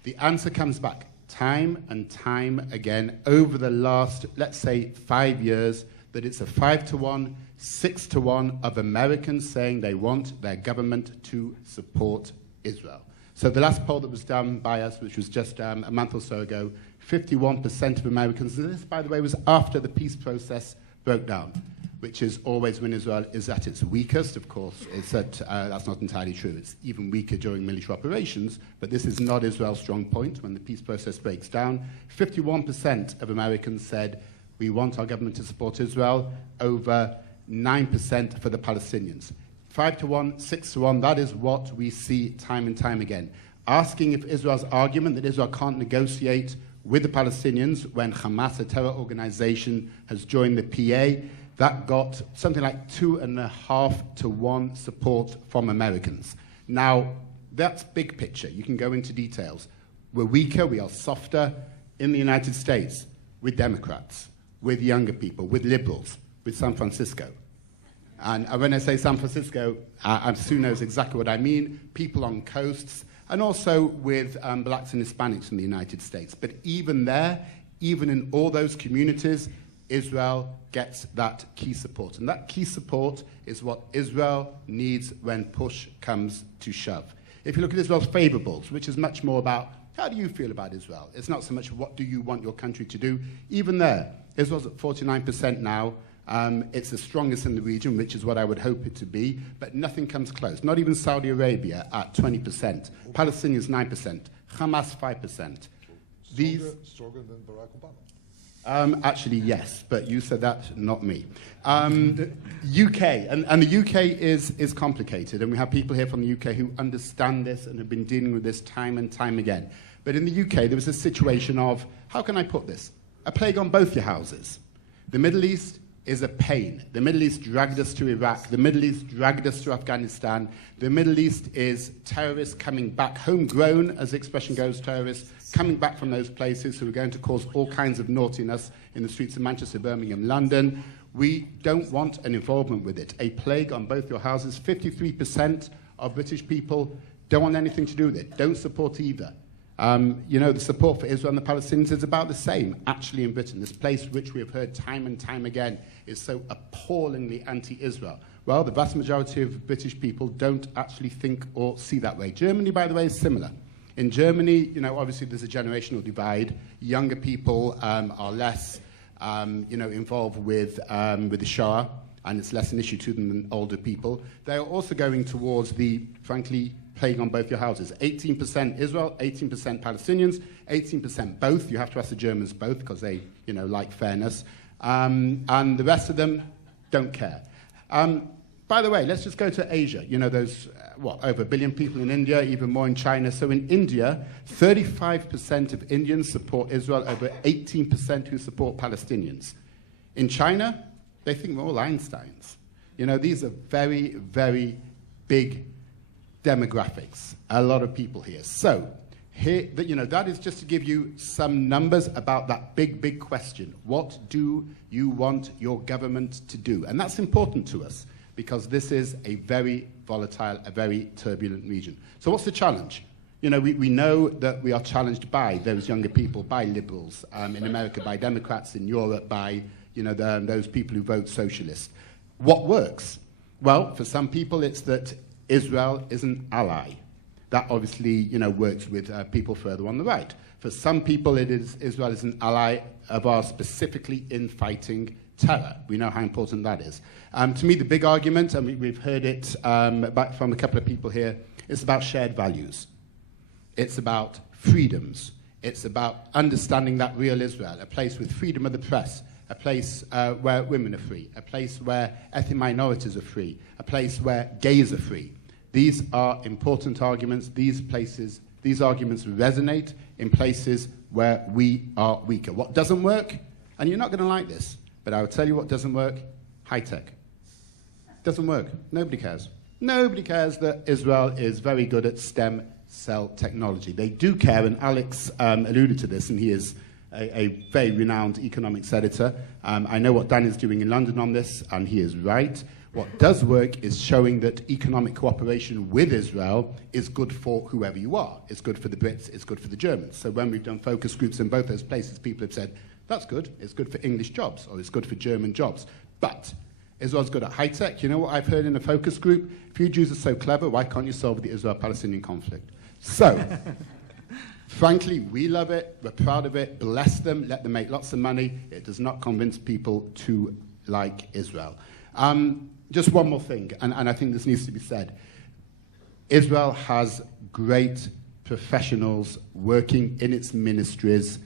The answer comes back time and time again over the last, let's say, 5 years, that it's a 5-to-1, 6-to-1 of Americans saying they want their government to support Israel. So the last poll that was done by us, which was just a month or so ago, 51% of Americans, and this, by the way, was after the peace process broke down, which is always when Israel is at its weakest. Of course, that's not entirely true. It's even weaker during military operations, but this is not Israel's strong point. When the peace process breaks down, 51% of Americans said, we want our government to support Israel, over 9% for the Palestinians. 5-to-1, 6-to-1, that is what we see time and time again. Asking if Israel's argument that Israel can't negotiate with the Palestinians when Hamas, a terror organization, has joined the PA, that got something like 2.5-to-1 support from Americans. Now, that's big picture. You can go into details. We're weaker, we are softer in the United States with Democrats, with younger people, with liberals, with San Francisco. And when I say San Francisco, Sue knows exactly what I mean. People on coasts, and also with blacks and Hispanics in the United States. But even there, even in all those communities, Israel gets that key support. And that key support is what Israel needs when push comes to shove. If you look at Israel's favorables, which is much more about how do you feel about Israel? It's not so much what do you want your country to do. Even there, Israel's at 49% now. It's the strongest in the region, which is what I would hope it to be, but nothing comes close. Not even Saudi Arabia at 20%. Palestinians 9%. Hamas 5%. Stronger than Barack Obama. Actually, yes, but you said that, not me. UK, and the UK is complicated, and we have people here from the UK who understand this and have been dealing with this time and time again. But in the UK, there was a situation of, how can I put this? A plague on both your houses. The Middle East is a pain. The Middle East dragged us to Iraq. The Middle East dragged us to Afghanistan. The Middle East is terrorists coming back, homegrown, as the expression goes, terrorists, coming back from those places who are going to cause all kinds of naughtiness in the streets of Manchester, Birmingham, London. We don't want an involvement with it. A plague on both your houses. 53% of British people don't want anything to do with it, don't support either. The support for Israel and the Palestinians is about the same, actually, in Britain. This place which we have heard time and time again is so appallingly anti-Israel. Well, the vast majority of British people don't actually think or see that way. Germany, by the way, is similar. In Germany, obviously there's a generational divide. Younger people are less, involved with the Shah, and it's less an issue to them than older people. They are also going towards the, frankly, plague on both your houses. 18% Israel, 18% Palestinians, 18% both. You have to ask the Germans both because they, like fairness. And the rest of them don't care. By the way, let's just go to Asia. Those, over 1 billion people in India, even more in China. So in India, 35% of Indians support Israel, over 18% who support Palestinians. In China, they think we're all Einsteins. These are very, very big demographics, a lot of people here. So, here, that is just to give you some numbers about that big, big question. What do you want your government to do? And that's important to us because this is a very volatile, a very turbulent region. So what's the challenge? We know that we are challenged by those younger people, by liberals in America, by Democrats in Europe, by those people who vote socialist. What works? Well, for some people, it's that Israel is an ally. That obviously, works with people further on the right. For some people, Israel is an ally of ours specifically in fighting terror. We know how important that is. To me, the big argument, and we've heard it back from a couple of people here, it's about shared values. It's about freedoms. It's about understanding that real Israel, a place with freedom of the press, a place where women are free, a place where ethnic minorities are free, a place where gays are free. These are important arguments. These arguments resonate in places where we are weaker. What doesn't work, and you're not going to like this, but I will tell you what doesn't work, high tech. Doesn't work. Nobody cares. Nobody cares that Israel is very good at stem cell technology. They do care, and Alex alluded to this, and he is a very renowned economics editor. I know what Dan is doing in London on this, and he is right. What does work is showing that economic cooperation with Israel is good for whoever you are. It's good for the Brits, it's good for the Germans. So when we've done focus groups in both those places, people have said, that's good, it's good for English jobs, or it's good for German jobs. But Israel's good at high tech. You know what I've heard in a focus group? If you Jews are so clever, why can't you solve the Israel-Palestinian conflict? So, frankly, we love it, we're proud of it, bless them, let them make lots of money. It does not convince people to like Israel. Just one more thing, and I think this needs to be said. Israel has great professionals working in its ministries.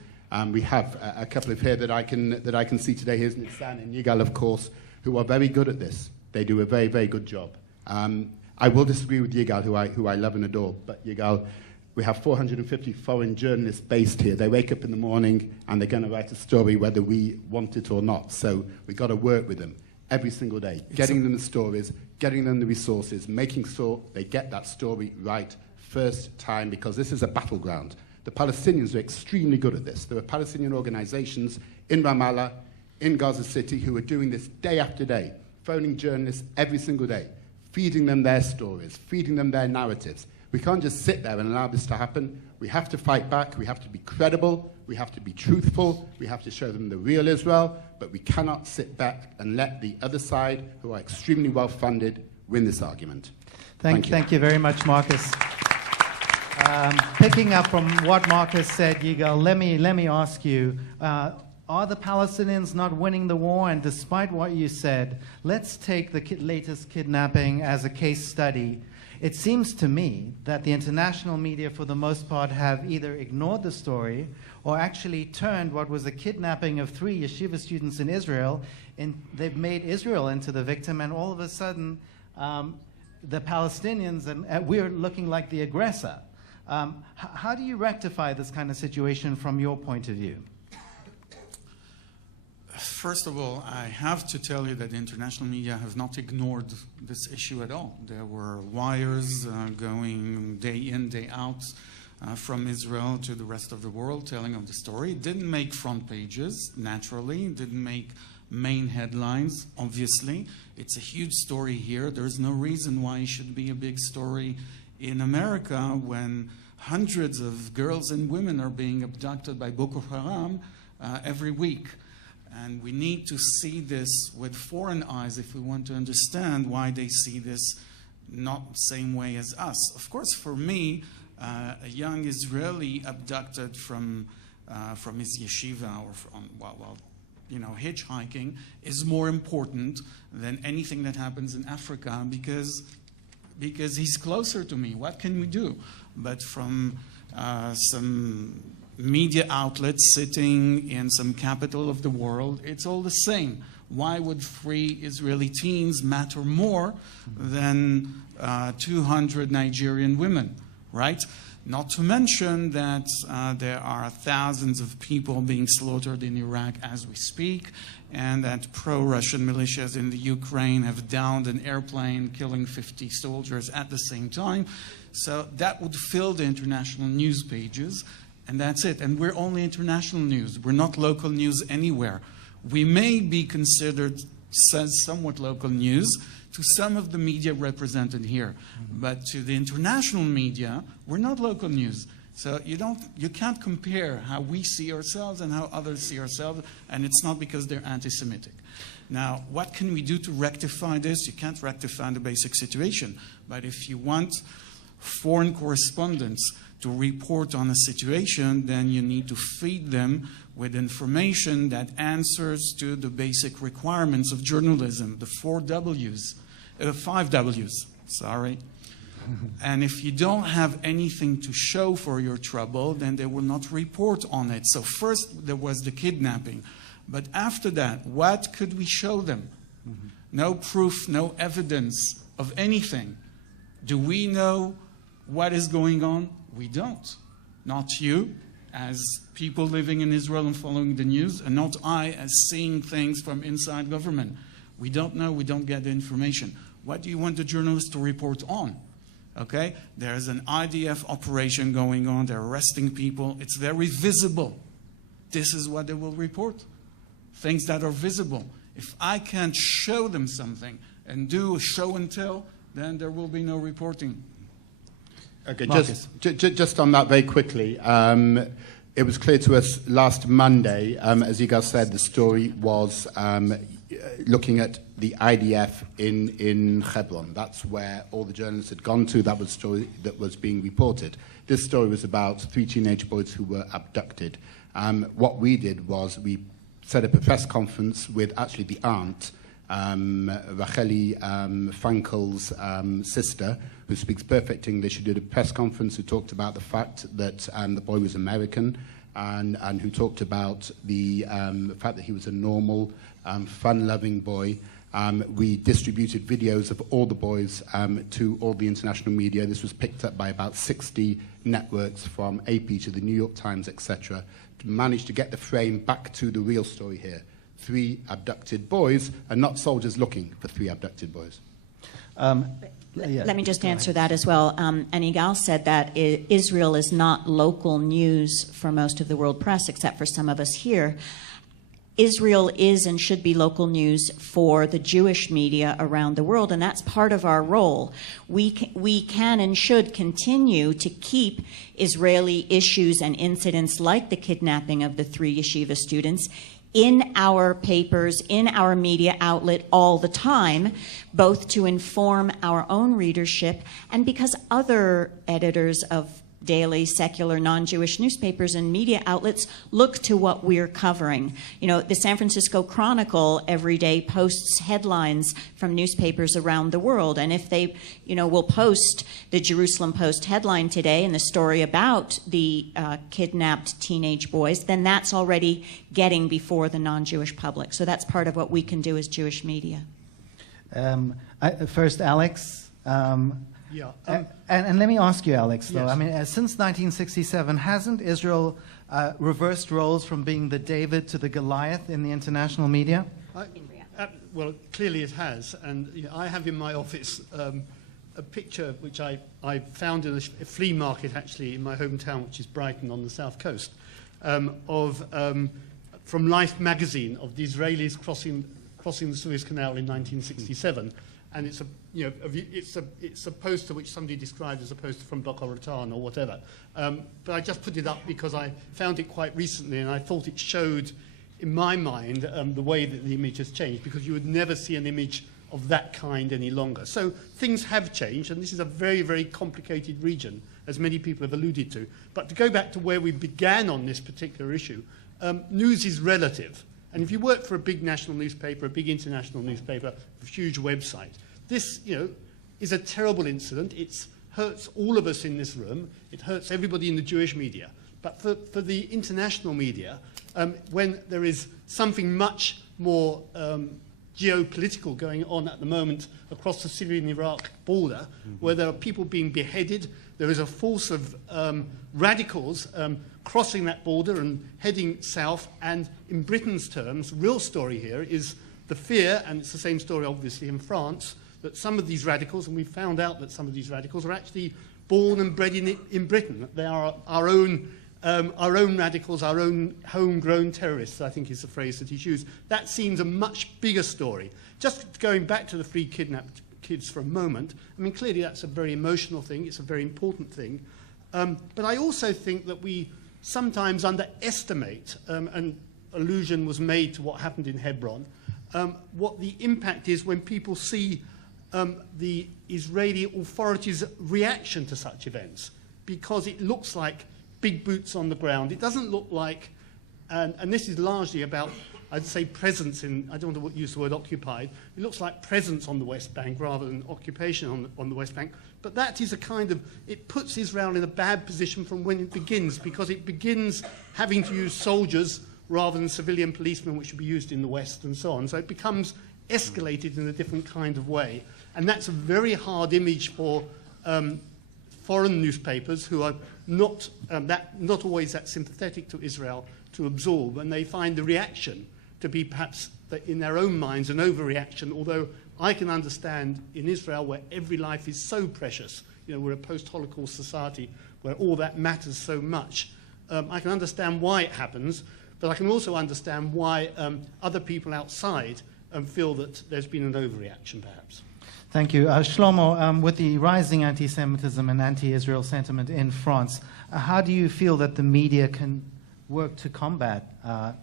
We have a couple of here that I can see today. Here's Nitzan and Yigal, of course, who are very good at this. They do a very, very good job. I will disagree with Yigal, who I love and adore, but Yigal, we have 450 foreign journalists based here. They wake up in the morning and they're going to write a story whether we want it or not. So we've got to work with them every single day, getting them the stories, getting them the resources, making sure they get that story right first time, because this is a battleground. The Palestinians are extremely good at this. There are Palestinian organizations in Ramallah, in Gaza City, who are doing this day after day, phoning journalists every single day, feeding them their stories, feeding them their narratives. We can't just sit there and allow this to happen. We have to fight back. We have to be credible. We have to be truthful. We have to show them the real Israel. But we cannot sit back and let the other side, who are extremely well-funded, win this argument. Thank you very much, Marcus. Picking up from what Marcus said, Yigal, let me ask you, are the Palestinians not winning the war? And despite what you said, let's take the latest kidnapping as a case study. It seems to me that the international media, for the most part, have either ignored the story or actually turned what was a kidnapping of 3 yeshiva students in Israel, and they've made Israel into the victim, and all of a sudden, the Palestinians, and we're looking like the aggressor. How do you rectify this kind of situation from your point of view? First of all, I have to tell you that the international media have not ignored this issue at all. There were wires going day in, day out from Israel to the rest of the world telling of the story. It didn't make front pages, naturally. It didn't make main headlines, obviously. It's a huge story here. There's no reason why it should be a big story in America when hundreds of girls and women are being abducted by Boko Haram every week. And we need to see this with foreign eyes if we want to understand why they see this not the same way as us. Of course, for me, a young Israeli abducted from his yeshiva or from, hitchhiking is more important than anything that happens in Africa because he's closer to me. What can we do? But from some media outlets sitting in some capital of the world, it's all the same. Why would 3 Israeli teens matter more than 200 Nigerian women, right? Not to mention that there are thousands of people being slaughtered in Iraq as we speak, and that pro-Russian militias in the Ukraine have downed an airplane, killing 50 soldiers at the same time. So that would fill the international news pages. And that's it. And we're only international news. We're not local news anywhere. We may be considered somewhat local news to some of the media represented here. But to the international media, we're not local news. So you can't compare how we see ourselves and how others see ourselves, and it's not because they're anti-Semitic. Now, what can we do to rectify this? You can't rectify the basic situation. But if you want foreign correspondents to report on a situation, then you need to feed them with information that answers to the basic requirements of journalism, the 5 W's, sorry. And if you don't have anything to show for your trouble, then they will not report on it. So first there was the kidnapping. But after that, what could we show them? No proof, no evidence of anything. Do we know what is going on? We don't. Not you, as people living in Israel and following the news, and not I, as seeing things from inside government. We don't know, we don't get the information. What do you want the journalists to report on? Okay? There's an IDF operation going on, they're arresting people, it's very visible. This is what they will report. Things that are visible. If I can't show them something and do a show and tell, then there will be no reporting. Okay, just on that very quickly. It was clear to us last Monday, as Yigal said, the story was looking at the IDF in Hebron. That's where all the journalists had gone to. That was the story that was being reported. This story was about 3 teenage boys who were abducted. What we did was we set up a press conference with actually the aunt, Racheli Frankel's sister, who speaks perfect English, who did a press conference, who talked about the fact that the boy was American, and who talked about the fact that he was a normal, fun-loving boy. We distributed videos of all the boys to all the international media. This was picked up by about 60 networks, from AP to the New York Times, etc., to manage to get the frame back to the real story here. 3 abducted boys, and not soldiers looking for 3 abducted boys. Let me just answer that as well. And Yigal said that Israel is not local news for most of the world press, except for some of us here. Israel is and should be local news for the Jewish media around the world, and that's part of our role. We can and should continue to keep Israeli issues and incidents like the kidnapping of the 3 yeshiva students in our papers, in our media outlet all the time, both to inform our own readership and because other editors of daily secular non-Jewish newspapers and media outlets look to what we're covering. You know, the San Francisco Chronicle every day posts headlines from newspapers around the world, and if they, you know, will post the Jerusalem Post headline today and the story about the kidnapped teenage boys, then that's already getting before the non-Jewish public. So that's part of what we can do as Jewish media. First, Alex. Yeah. And let me ask you, Alex, though. Yes. I mean, since 1967, hasn't Israel reversed roles from being the David to the Goliath in the international media? Well, clearly it has. And you know, I have in my office a picture which I found in a flea market, actually, in my hometown, which is Brighton on the south coast, from Life magazine of the Israelis crossing the Suez Canal in 1967. And it's a poster which somebody described as a poster from Boca Raton or whatever. But I just put it up because I found it quite recently, and I thought it showed, in my mind, the way that the image has changed, because you would never see an image of that kind any longer. So things have changed, and this is a very, very complicated region, as many people have alluded to. But to go back to where we began on this particular issue, news is relative. And if you work for a big national newspaper, a big international newspaper, a huge website, this, you know, is a terrible incident. It hurts all of us in this room. It hurts everybody in the Jewish media. But for the international media, when there is something much more geopolitical going on at the moment across the Syrian-Iraq border, where there are people being beheaded, there is a force of radicals crossing that border and heading south, and in Britain's terms, real story here is the fear, and it's the same story obviously in France, that some of these radicals, and we found out that some of these radicals are actually born and bred in Britain. They are our own radicals, our own homegrown terrorists, I think is the phrase that he's used. That seems a much bigger story. Just going back to the 3 kidnapped kids for a moment, I mean, clearly that's a very emotional thing. It's a very important thing. But I also think that we sometimes underestimate, and allusion was made to what happened in Hebron, what the impact is when people see the Israeli authorities' reaction to such events, because it looks like big boots on the ground. It doesn't look like, and this is largely about, I'd say, presence in, I don't want to use the word occupied, it looks like presence on the West Bank rather than occupation on the West Bank. But that is a kind of, it puts Israel in a bad position from when it begins, because it begins having to use soldiers rather than civilian policemen, which should be used in the West and so on. So it becomes escalated in a different kind of way. And that's a very hard image for foreign newspapers who are not always that sympathetic to Israel to absorb, and they find the reaction to be perhaps, in their own minds, an overreaction, although I can understand in Israel, where every life is so precious, you know, we're a post-Holocaust society where all that matters so much. I can understand why it happens, but I can also understand why other people outside feel that there's been an overreaction, perhaps. Thank you. Shlomo, with the rising anti-Semitism and anti-Israel sentiment in France, how do you feel that the media can work to combat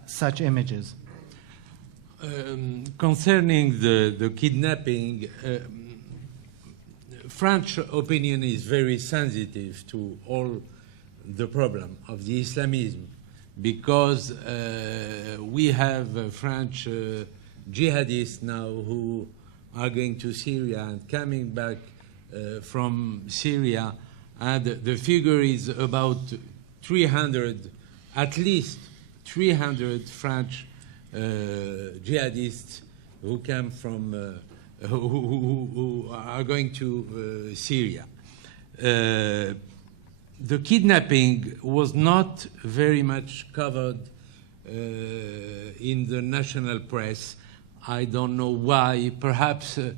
such images? Concerning the kidnapping, French opinion is very sensitive to all the problem of the Islamism, because we have French jihadists now who are going to Syria and coming back from Syria, and the figure is about 300, at least 300 French jihadists who come from, who are going to Syria. The kidnapping was not very much covered in the national press. I don't know why. Perhaps the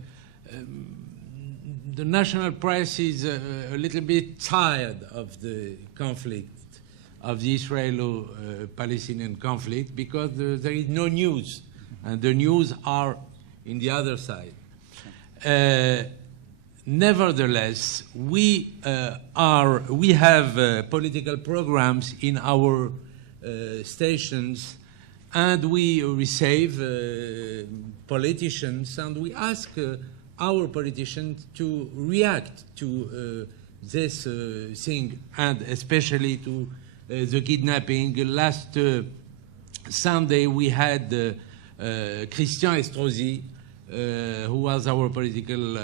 national press is a little bit tired of the conflict of the Israelo-Palestinian conflict because there is no news, and the news are in the other side. Nevertheless, we have political programs in our stations, and we receive politicians, and we ask our politicians to react to this thing, and especially to the kidnapping. Last Sunday we had Christian Estrosi, who was our political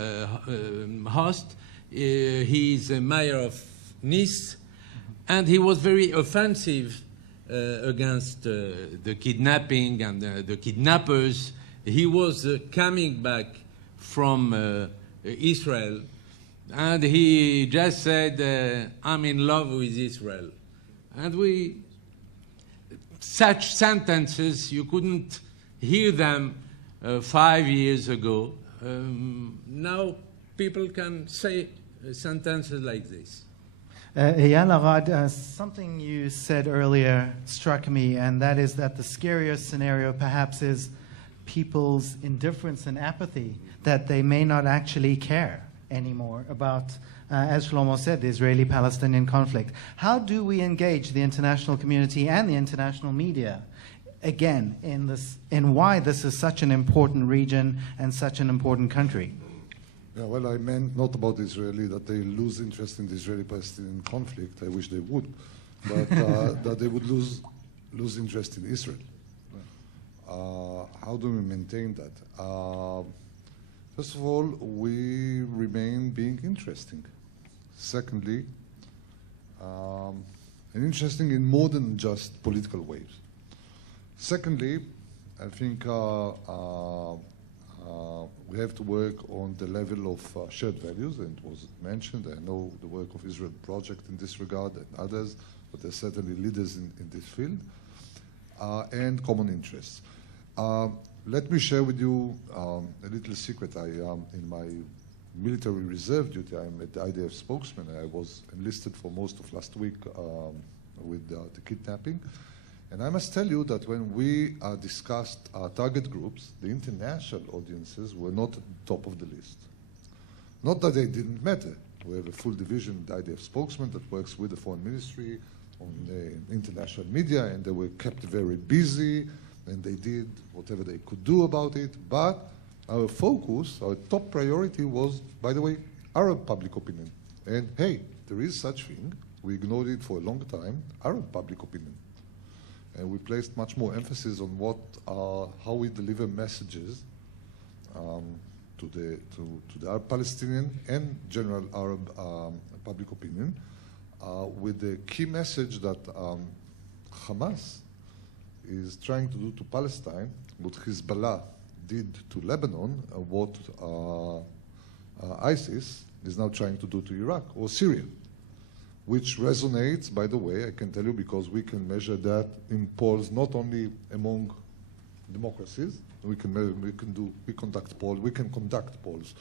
host. He is a mayor of Nice, and he was very offensive against the kidnapping and the kidnappers. He was coming back from Israel, and he just said, I'm in love with Israel. And such sentences, you couldn't hear them 5 years ago. Now people can say sentences like this. Eyal, Arad, something you said earlier struck me, and that is that the scariest scenario perhaps is people's indifference and apathy, that they may not actually care anymore about, as Shlomo said, the Israeli-Palestinian conflict. How do we engage the international community and the international media, again, in why this is such an important region and such an important country? Yeah, well, I meant not about Israeli, that they lose interest in the Israeli-Palestinian conflict. I wish they would, but that they would lose interest in Israel. How do we maintain that? First of all, we remain being interesting. Secondly, and interesting in more than just political ways. Secondly, I think we have to work on the level of shared values, and it was mentioned. I know the work of Israel Project in this regard and others, but there are certainly leaders in this field, and common interests. Let me share with you a little secret. In my military reserve duty, I'm at the IDF Spokesman. I was enlisted for most of last week with the kidnapping. And I must tell you that when we discussed our target groups, the international audiences were not at the top of the list. Not that they didn't matter. We have a full division, the IDF Spokesman, that works with the Foreign Ministry on the international media, and they were kept very busy, and they did whatever they could do about it. But our focus, our top priority was, by the way, Arab public opinion. And hey, there is such thing. We ignored it for a long time, Arab public opinion. And we placed much more emphasis on how we deliver messages to the Arab Palestinian and general Arab public opinion, with the key message that Hamas is trying to do to Palestine what Hezbollah did to Lebanon, what ISIS is now trying to do to Iraq or Syria, which resonates, by the way, I can tell you, because we can measure that in polls not only among democracies. We can conduct polls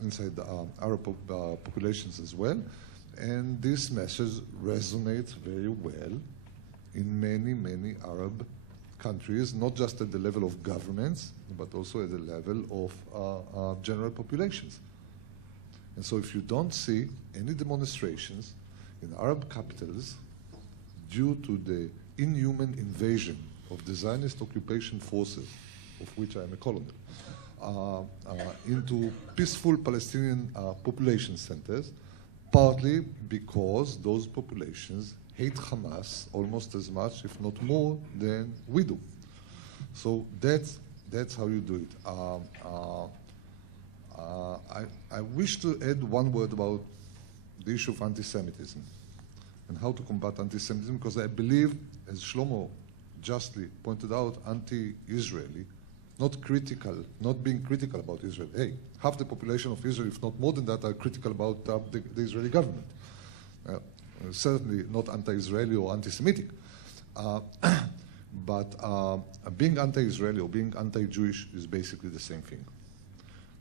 inside Arab populations as well, and this message resonates very well in many Arab countries, not just at the level of governments, but also at the level of general populations. And so if you don't see any demonstrations in Arab capitals due to the inhuman invasion of the Zionist occupation forces, of which I am a colonel, into peaceful Palestinian population centers, partly because those populations hate Hamas almost as much, if not more, than we do. So that's how you do it. I wish to add one word about the issue of anti-Semitism and how to combat anti-Semitism, because I believe, as Shlomo justly pointed out, anti-Israeli, not being critical about Israel. Hey, half the population of Israel, if not more than that, are critical about the Israeli government. Certainly not anti-Israeli or anti-Semitic. But being anti-Israeli or being anti-Jewish is basically the same thing.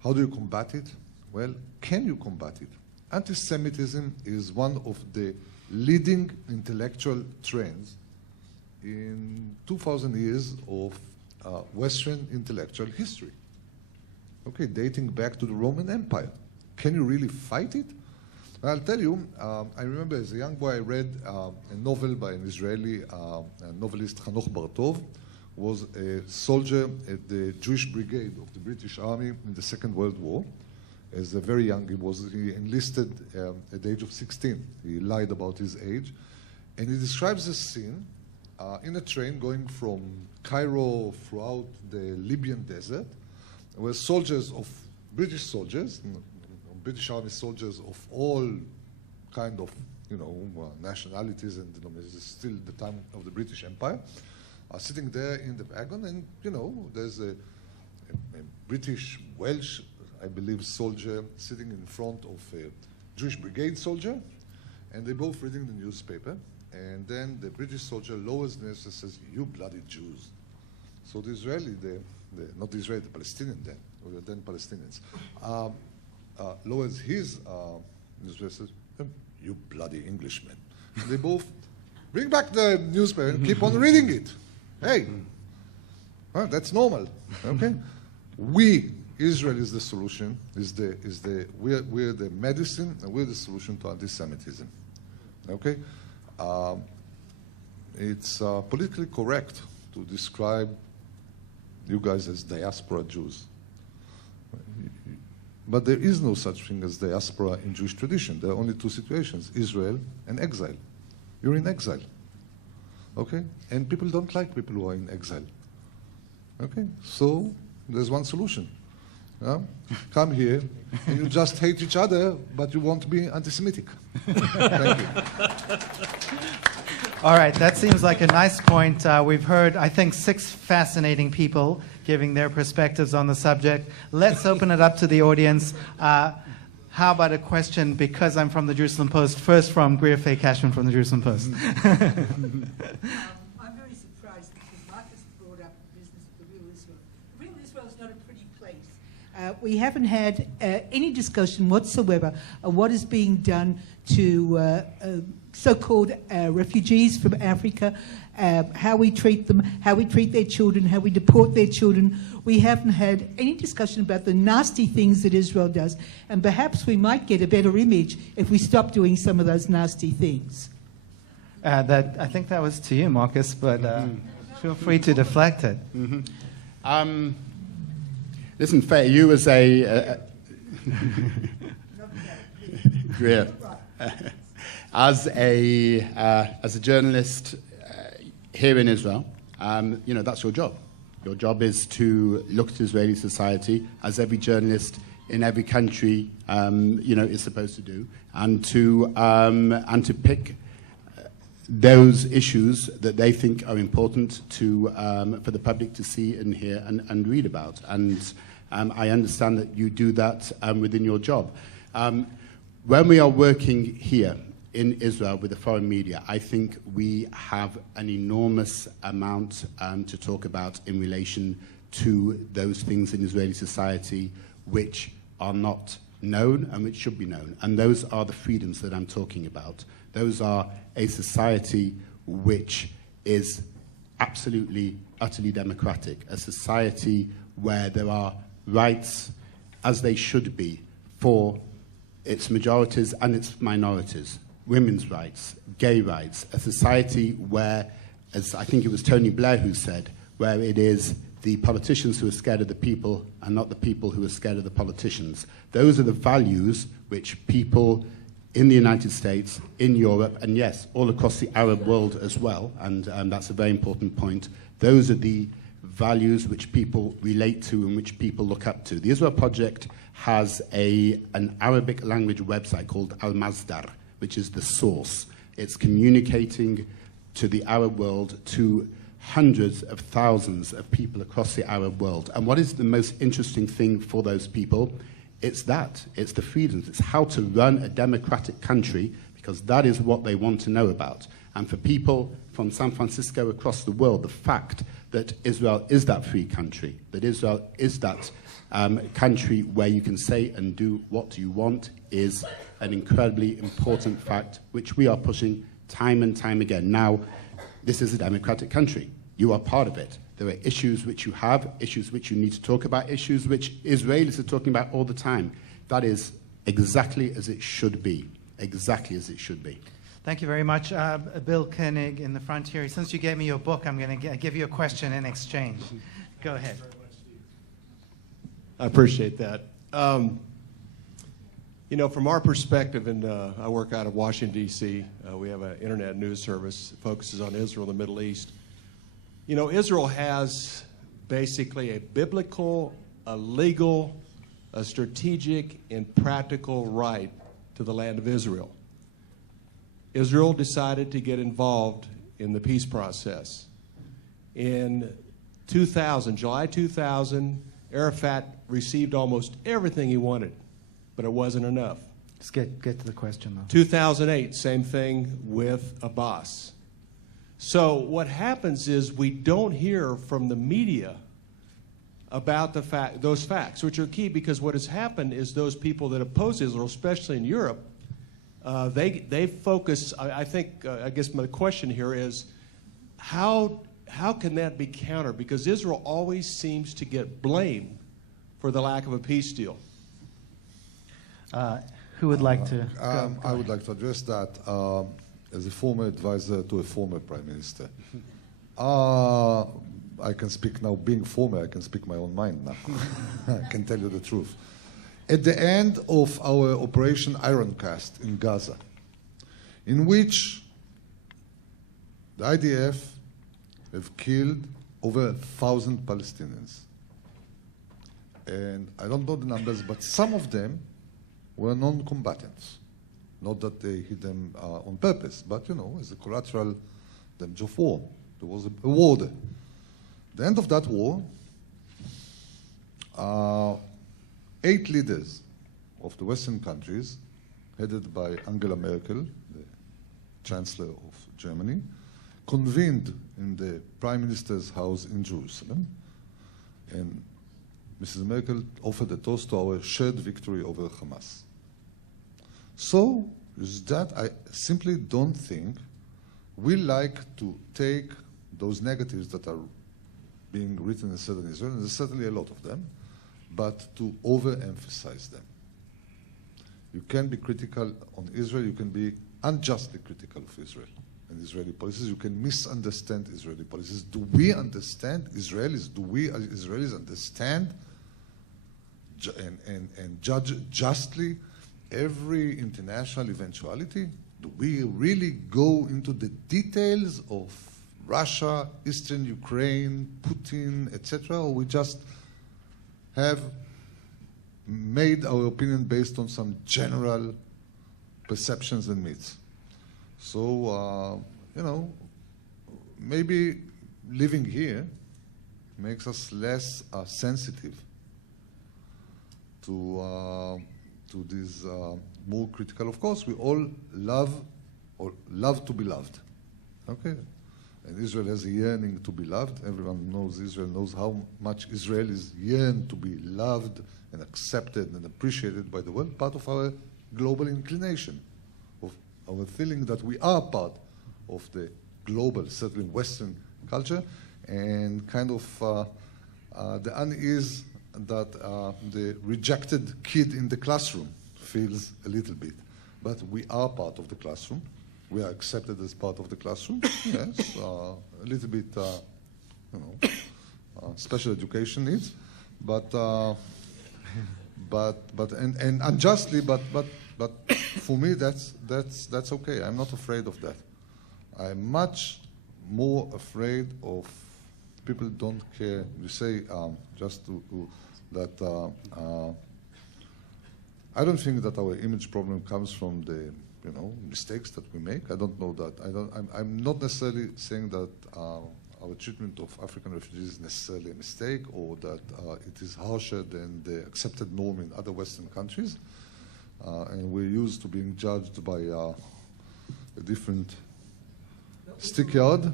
How do you combat it? Well, can you combat it? Anti-Semitism is one of the leading intellectual trends in 2,000 years of Western intellectual history. Okay, dating back to the Roman Empire. Can you really fight it? I'll tell you, I remember as a young boy I read a novel by an Israeli novelist, Hanoch Bartov, was a soldier at the Jewish Brigade of the British Army in the Second World War. As a very young, he enlisted at the age of 16. He lied about his age. And he describes a scene in a train going from Cairo throughout the Libyan desert, where soldiers of, British soldiers, British Army soldiers of all kind of, nationalities and denominations, still the time of the British Empire, are sitting there in the wagon, and, there's a British, Welsh, I believe, soldier sitting in front of a Jewish brigade soldier, and they're both reading the newspaper, and then the British soldier lowers the newspaper and says, "You bloody Jews." So the Israeli, not the Israeli, the Palestinian then, or the then Palestinians, lowers his newspaper and says, "You bloody Englishmen." And they both bring back the newspaper and keep on reading it. Hey, that's normal, okay? Israel is the solution, we're the medicine, and we're the solution to anti-Semitism, okay? It's politically correct to describe you guys as diaspora Jews. But there is no such thing as diaspora in Jewish tradition. There are only two situations, Israel and exile. You're in exile, okay? And people don't like people who are in exile, okay? So there's one solution. Come here, and you just hate each other, but you won't be anti-Semitic. Thank you. All right, that seems like a nice point. We've heard, I think, 6 fascinating people giving their perspectives on the subject. Let's open it up to the audience. How about a question, because I'm from the Jerusalem Post, first from Greer Fay Cashman from the Jerusalem Post. I'm very surprised because Marcus brought up the business of the real Israel. The real Israel is not a pretty place. We haven't had any discussion whatsoever of what is being done to so-called refugees from Africa, how we treat them, how we treat their children, how we deport their children. We haven't had any discussion about the nasty things that Israel does, and perhaps we might get a better image if we stop doing some of those nasty things. I think that was to you, Marcus, but feel free to deflect it. Listen, Faye, you as a Greer, as a journalist here in Israel, that's your job. Your job is to look at Israeli society, as every journalist in every country, is supposed to do, and to pick those issues that they think are important for the public to see and hear and read about. And I understand that you do that within your job. When we are working here in Israel with the foreign media, I think we have an enormous amount to talk about in relation to those things in Israeli society which are not known and which should be known. And those are the freedoms that I'm talking about. Those are a society which is absolutely, utterly democratic, a society where there are rights, as they should be, for its majorities and its minorities. Women's rights, gay rights, a society where, as I think it was Tony Blair who said, where it is the politicians who are scared of the people and not the people who are scared of the politicians. Those are the values which people in the United States, in Europe, and yes, all across the Arab world as well, and that's a very important point. Those are the values which people relate to and which people look up to. The Israel Project has an Arabic language website called Al-Masdar, which is the source. It's communicating to the Arab world, to hundreds of thousands of people across the Arab world. And what is the most interesting thing for those people? It's the freedoms. It's how to run a democratic country, because that is what they want to know about. And for people from San Francisco across the world, the fact that Israel is that free country, that Israel is that country where you can say and do what you want, is an incredibly important fact, which we are pushing time and time again. Now, this is a democratic country. You are part of it. There are issues which you have, issues which you need to talk about, issues which Israelis are talking about all the time. That is exactly as it should be. Exactly as it should be. Thank you very much. Bill Koenig in the front here. Since you gave me your book, I'm going to give you a question in exchange. Go ahead. I appreciate that. You know, from our perspective, and I work out of Washington, D.C., we have an internet news service that focuses on Israel and the Middle East. You know, Israel has basically a biblical, a legal, a strategic, and practical right to the land of Israel. Israel decided to get involved in the peace process. In 2000, July 2000, Arafat received almost everything he wanted, but it wasn't enough. Let's get to the question, though. 2008, same thing with Abbas. So what happens is we don't hear from the media about those facts, which are key, because what has happened is those people that oppose Israel, especially in Europe, they focus. I think. I guess my question here is, how can that be countered? Because Israel always seems to get blamed for the lack of a peace deal. Who would like to? I would like to address that as a former advisor to a former prime minister. I can speak now, being former, I can speak my own mind now. I can tell you the truth. At the end of our Operation Iron Cast in Gaza, in which the IDF have killed over 1,000 Palestinians. And I don't know the numbers, but some of them were non-combatants. Not that they hit them on purpose, but, you know, as a collateral damage of war. There was a war there. The end of that war, 8 leaders of the Western countries, headed by Angela Merkel, the Chancellor of Germany, convened in the Prime Minister's house in Jerusalem, and Mrs. Merkel offered a toast to our shared victory over Hamas. So, is that I simply don't think we like to take those negatives that are being written in southern Israel, and there's certainly a lot of them, but to overemphasize them. You can be critical on Israel, you can be unjustly critical of Israel and Israeli policies, you can misunderstand Israeli policies. Do we understand Israelis? Do we as Israelis understand and judge justly every international eventuality? Do we really go into the details of Russia, Eastern Ukraine, Putin, etc., or we just have made our opinion based on some general perceptions and myths? So, you know, maybe living here makes us less sensitive to these more critical. Of course, we all love to be loved. Okay? And Israel has a yearning to be loved. Everyone knows Israel knows how much Israelis yearn to be loved and accepted and appreciated by the world. Part of our global inclination, of our feeling that we are part of the global, certainly Western culture, and kind of the unease that the rejected kid in the classroom feels a little bit. But we are part of the classroom. We are accepted as part of the classroom. Yes, a little bit, you know, special education needs, but unjustly, but for me that's okay. I'm not afraid of that. I'm much more afraid of people don't care. You say just that I don't think that our image problem comes from the mistakes that we make. I don't know that. I'm not necessarily saying that our treatment of African refugees is necessarily a mistake, or that it is harsher than the accepted norm in other Western countries. And we're used to being judged by a different stickyard.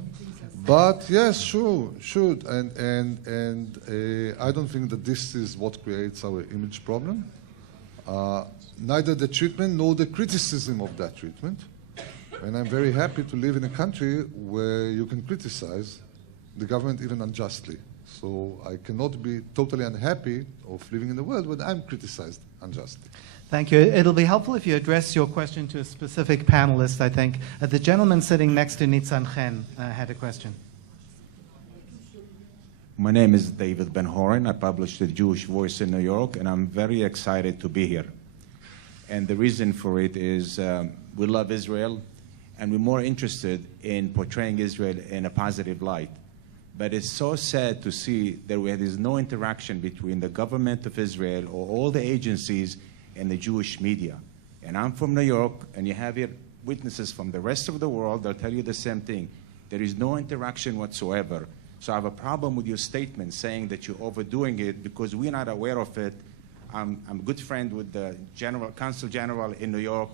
But yes, sure, should. And I don't think that this is what creates our image problem. Neither the treatment nor the criticism of that treatment. And I'm very happy to live in a country where you can criticize the government even unjustly. So I cannot be totally unhappy of living in a world where I'm criticized unjustly. Thank you. It'll be helpful if you address your question to a specific panelist, I think. The gentleman sitting next to Nitzan Chen had a question. My name is David Ben-Horen. I publish the Jewish Voice in New York, and I'm very excited to be here. And the reason for it is we love Israel, and we're more interested in portraying Israel in a positive light. But it's so sad to see that there is no interaction between the government of Israel or all the agencies and the Jewish media. And I'm from New York, and you have here witnesses from the rest of the world. They'll tell you the same thing. There is no interaction whatsoever. So I have a problem with your statement saying that you're overdoing it because we're not aware of it. I'm a good friend with the Consul General in New York.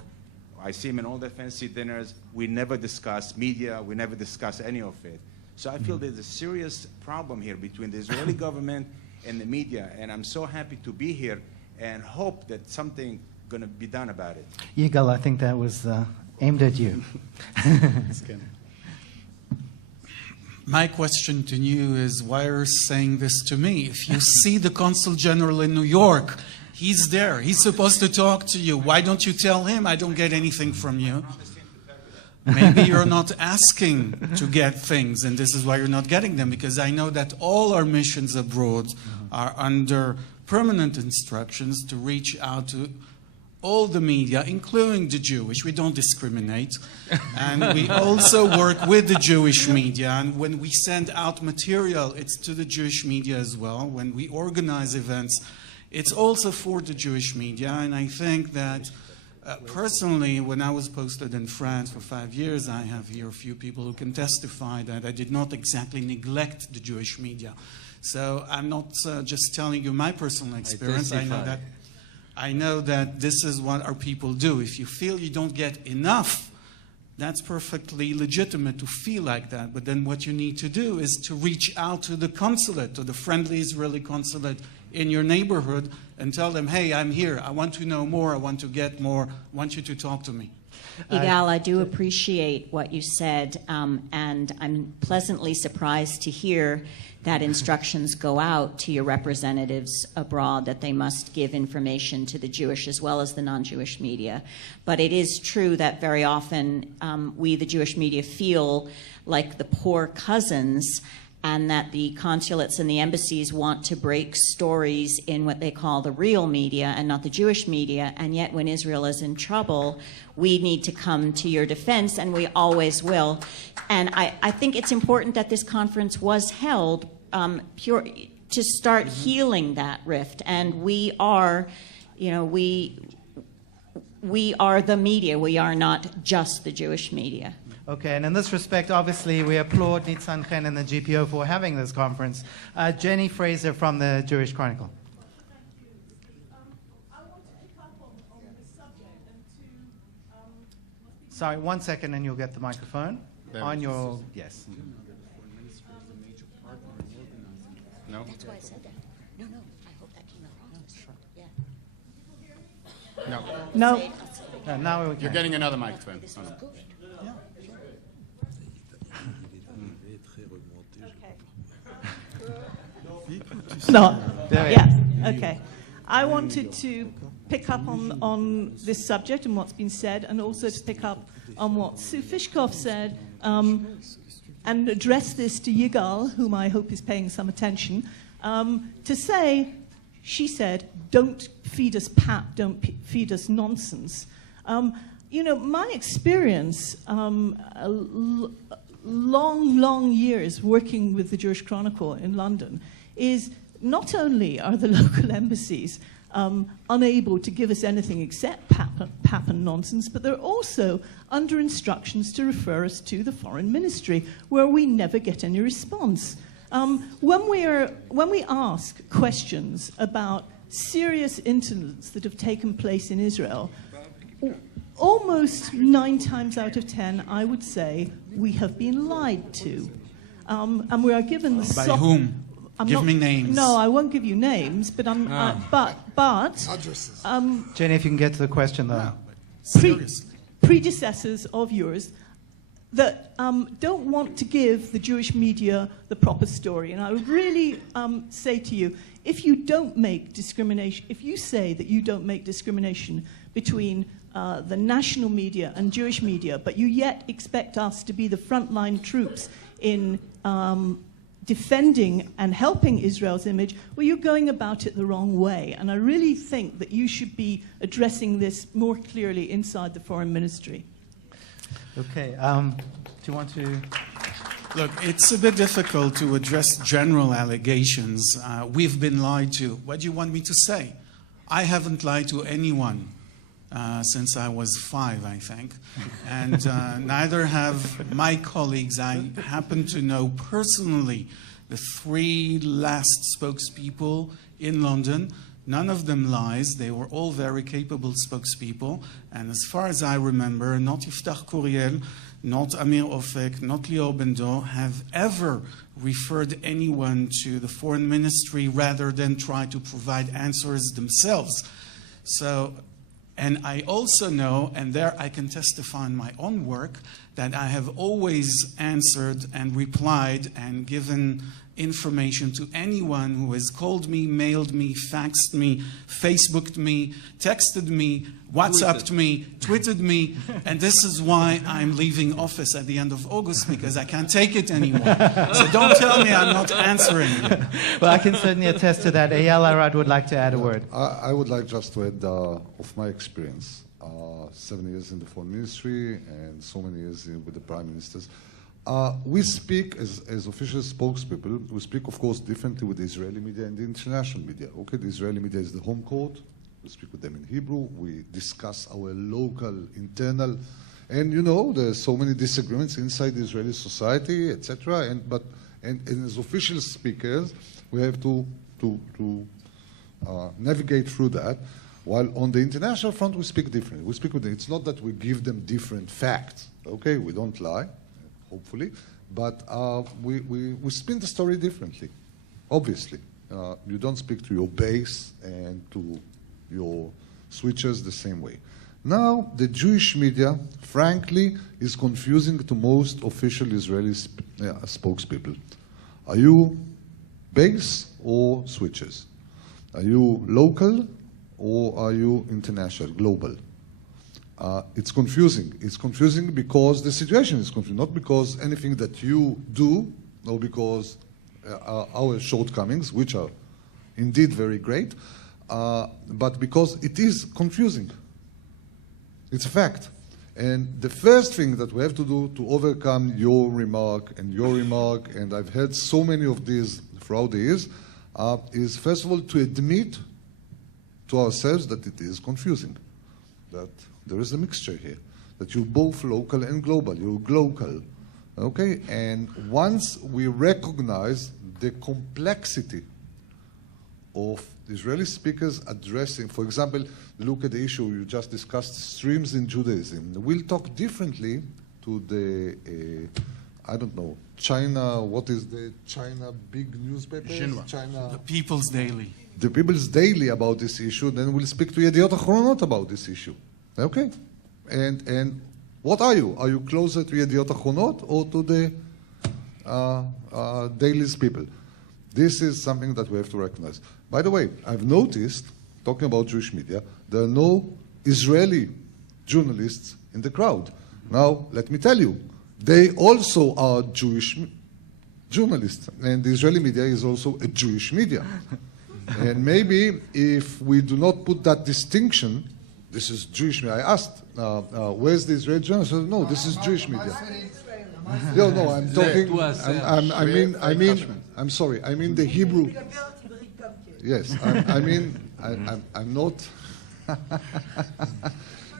I see him in all the fancy dinners. We never discuss media. We never discuss any of it. So I feel there's a serious problem here between the Israeli government and the media. And I'm so happy to be here and hope that something going to be done about it. Yigal, I think that was aimed at you. My question to you is, why are you saying this to me? If you see the Consul General in New York, he's there. He's supposed to talk to you. Why don't you tell him I don't get anything from you? Maybe you're not asking to get things, and this is why you're not getting them, because I know that all our missions abroad are under permanent instructions to reach out to all the media, including the Jewish. We don't discriminate. And we also work with the Jewish media. And when we send out material, it's to the Jewish media as well. When we organize events, it's also for the Jewish media. And I think that personally, when I was posted in France for 5 years, I have here a few people who can testify that I did not exactly neglect the Jewish media. So I'm not just telling you my personal experience. I know that this is what our people do. If you feel you don't get enough, that's perfectly legitimate to feel like that. But then what you need to do is to reach out to the consulate, to the friendly Israeli consulate in your neighborhood and tell them, hey, I'm here. I want to know more. I want to get more. I want you to talk to me. Yigal, I do appreciate what you said, and I'm pleasantly surprised to hear that instructions go out to your representatives abroad that they must give information to the Jewish as well as the non-Jewish media. But it is true that very often we, the Jewish media, feel like the poor cousins, and that the consulates and the embassies want to break stories in what they call the real media and not the Jewish media. And yet when Israel is in trouble, we need to come to your defense, and we always will. And I think it's important that this conference was held to start healing that rift. And we are, we are the media. We are not just the Jewish media. Okay, and in this respect, obviously, we applaud Nitzan Chen and the GPO for having this conference. Jenny Fraser from the Jewish Chronicle. Sorry, 1 second and you'll get the microphone. On your, yes. No? That's why I said that. No, I hope that came out honest. Yeah. No. No, now we can. You're getting another microphone. This was good. No. Yeah. Okay. I wanted to pick up on this subject and what's been said, and also to pick up on what Sue Fishkoff said, and address this to Yigal, whom I hope is paying some attention, to say, she said, don't feed us pap, don't feed us nonsense. My experience, long years working with the Jewish Chronicle in London, is not only are the local embassies unable to give us anything except pap and nonsense, but they're also under instructions to refer us to the Foreign Ministry, where we never get any response. When we ask questions about serious incidents that have taken place in Israel, almost 9 times out of 10, I would say, we have been lied to. And we are given the By whom? Give me names. No, I won't give you names, but Addresses. Jenny, if you can get to the question, though. Predecessors of yours that don't want to give the Jewish media the proper story. And I would really say to you, if you don't make discrimination, if you say that you don't make discrimination between the national media and Jewish media, but you yet expect us to be the frontline troops in defending and helping Israel's image, well, you're going about it the wrong way. And I really think that you should be addressing this more clearly inside the foreign ministry. Okay. Do you want to... Look, it's a bit difficult to address general allegations. We've been lied to. What do you want me to say? I haven't lied to anyone since I was 5, I think. And neither have my colleagues. I happen to know personally the 3 last spokespeople in London. None of them lies. They were all very capable spokespeople. And as far as I remember, not Yiftach Kuriel, not Amir Ofek, not Lior Ben-Dor have ever referred anyone to the foreign ministry rather than try to provide answers themselves. So, and I also know, and there I can testify in my own work, that I have always answered and replied and given information to anyone who has called me, mailed me, faxed me, Facebooked me, texted me, WhatsApped me, tweeted me, and this is why I'm leaving office at the end of August, because I can't take it anymore. So don't tell me I'm not answering you. Well, I can certainly attest to that. Eyal Arad would like to add a word. I would like just to add of my experience. 7 years in the foreign ministry and so many years with the prime ministers. We speak as official spokespeople. We speak, of course, differently with the Israeli media and the international media. Okay, the Israeli media is the home court. We speak with them in Hebrew. We discuss our local, internal, and you know, there's so many disagreements inside the Israeli society, etc. And as official speakers, we have to navigate through that. While on the international front, we speak differently. We speak with them. It's not that we give them different facts. Okay, we don't lie, hopefully, but we spin the story differently. Obviously, you don't speak to your base and to your switchers the same way. Now, the Jewish media, frankly, is confusing to most official Israeli spokespeople. Are you base or switchers? Are you local or are you international, global? It's confusing. It's confusing because the situation is confusing, not because anything that you do, or because our shortcomings, which are indeed very great, but because it is confusing. It's a fact. And the first thing that we have to do to overcome your remark, and I've heard so many of these throughout the years, is first of all to admit to ourselves that it is confusing, that there is a mixture here, that you're both local and global. You're global, okay? And once we recognize the complexity of Israeli speakers addressing, for example, look at the issue you just discussed, streams in Judaism. We'll talk differently to the, I don't know, China, what is the China big newspaper? China, the People's Daily. The People's Daily about this issue, then we'll speak to Yediot Achronot about this issue. Okay? And what are you? Are you closer to Yediot Achronot or to the Daily's people? This is something that we have to recognize. By the way, I've noticed, talking about Jewish media, there are no Israeli journalists in the crowd. Now, let me tell you, they also are Jewish journalists, and the Israeli media is also a Jewish media. And maybe if we do not put that distinction, this is Jewish media. I asked, where's the Israeli journalist? I said, no, this is Jewish media. No, I'm talking, I'm sorry, I mean the Hebrew. Yes, I'm not.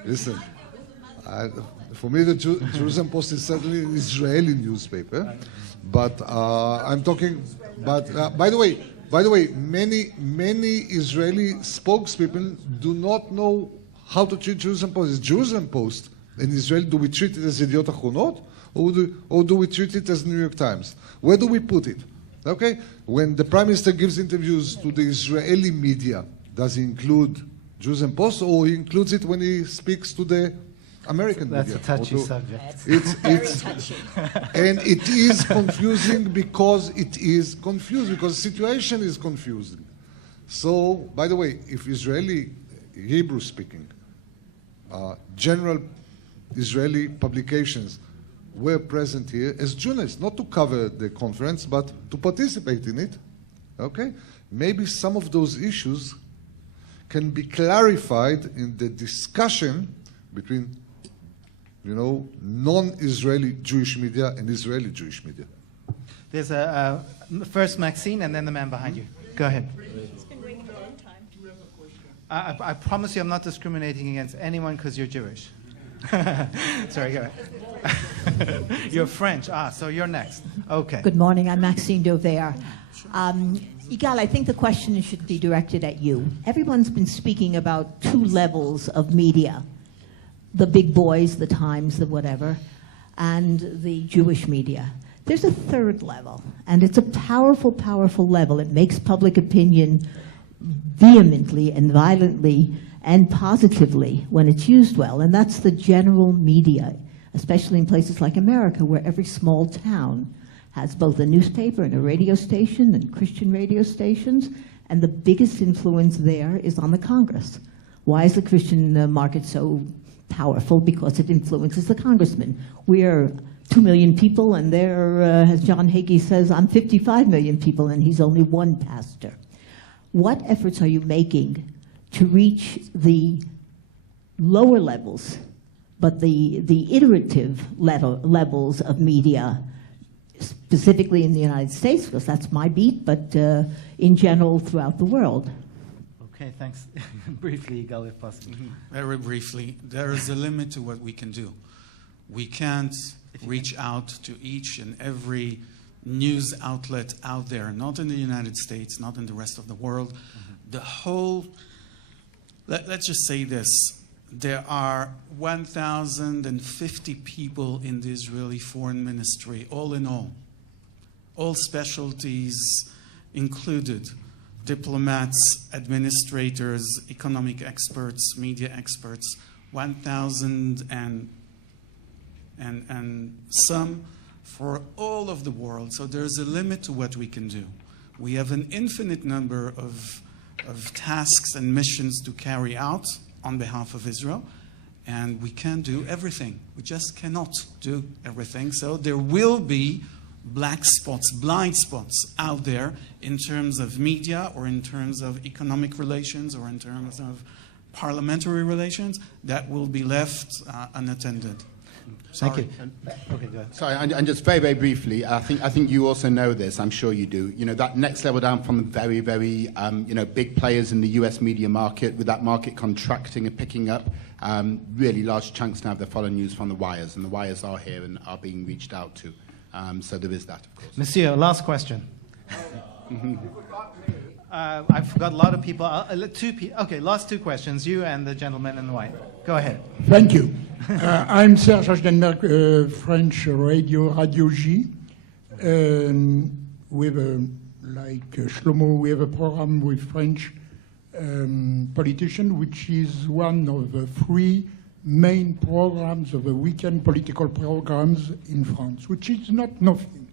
Listen, for me, the Jerusalem Post is certainly an Israeli newspaper, but I'm talking. But by the way, many Israeli spokespeople do not know how to treat Jerusalem Post. Is Jerusalem Post in Israel, do we treat it as Yediot Achronot, or do we treat it as New York Times? Where do we put it? Okay? When the Prime Minister gives interviews to the Israeli media, does he include Jerusalem Post, or he includes it when he speaks to the American media? That's a touchy subject. It's touchy. And it is confusing because the situation is confusing. So, by the way, if Israeli, Hebrew speaking, general Israeli publications were present here as journalists, not to cover the conference, but to participate in it, okay? Maybe some of those issues can be clarified in the discussion between, non-Israeli Jewish media and Israeli Jewish media. There's first Maxine and then the man behind you. Go ahead. He's been waiting a long time. I promise you I'm not discriminating against anyone because you're Jewish. Sorry, go ahead. You're French. So you're next. Okay. Good morning. I'm Maxine Dover. Yigal, I think the question should be directed at you. Everyone's been speaking about two levels of media, the big boys, the Times, the whatever, and the Jewish media. There's a third level, and it's a powerful, powerful level. It makes public opinion vehemently and violently and positively when it's used well, and that's the general media, especially in places like America, where every small town has both a newspaper and a radio station and Christian radio stations, and the biggest influence there is on the Congress. Why is the Christian market so powerful? Because it influences the congressman. We're 2 million people, and there, as John Hagee says, I'm 55 million people, and he's only one pastor. What efforts are you making to reach the lower levels, but the iterative levels of media, specifically in the United States, because that's my beat, but in general throughout the world? Okay, thanks. Briefly, Yigal, if possible. Very briefly, there is a limit to what we can do. We can't reach out to each and every news outlet out there, not in the United States, not in the rest of the world. The whole, let's just say this, there are 1,050 people in the Israeli Foreign Ministry, all in all specialties included, diplomats, administrators, economic experts, media experts, 1,000 and some for all of the world. So there's a limit to what we can do. We have an infinite number of tasks and missions to carry out on behalf of Israel, and we can't do everything. We just cannot do everything. So there will be black spots, blind spots out there in terms of media or in terms of economic relations or in terms of parliamentary relations that will be left unattended. Thank you. Okay, go ahead. Sorry, and just very, very briefly, I think you also know this. I'm sure you do. That next level down from the very, very, big players in the U.S. media market, with that market contracting and picking up, really large chunks now of the following news from the wires, and the wires are here and are being reached out to. So there is that, of course. Monsieur, last question. I forgot a lot of people. Okay, last two questions. You and the gentleman in the white. Go ahead. Thank you. I'm Serge Aschenberg, French Radio J. With like Shlomo, we have a program with French politicians, which is one of the 3 main programs of the weekend political programs in France, which is not nothing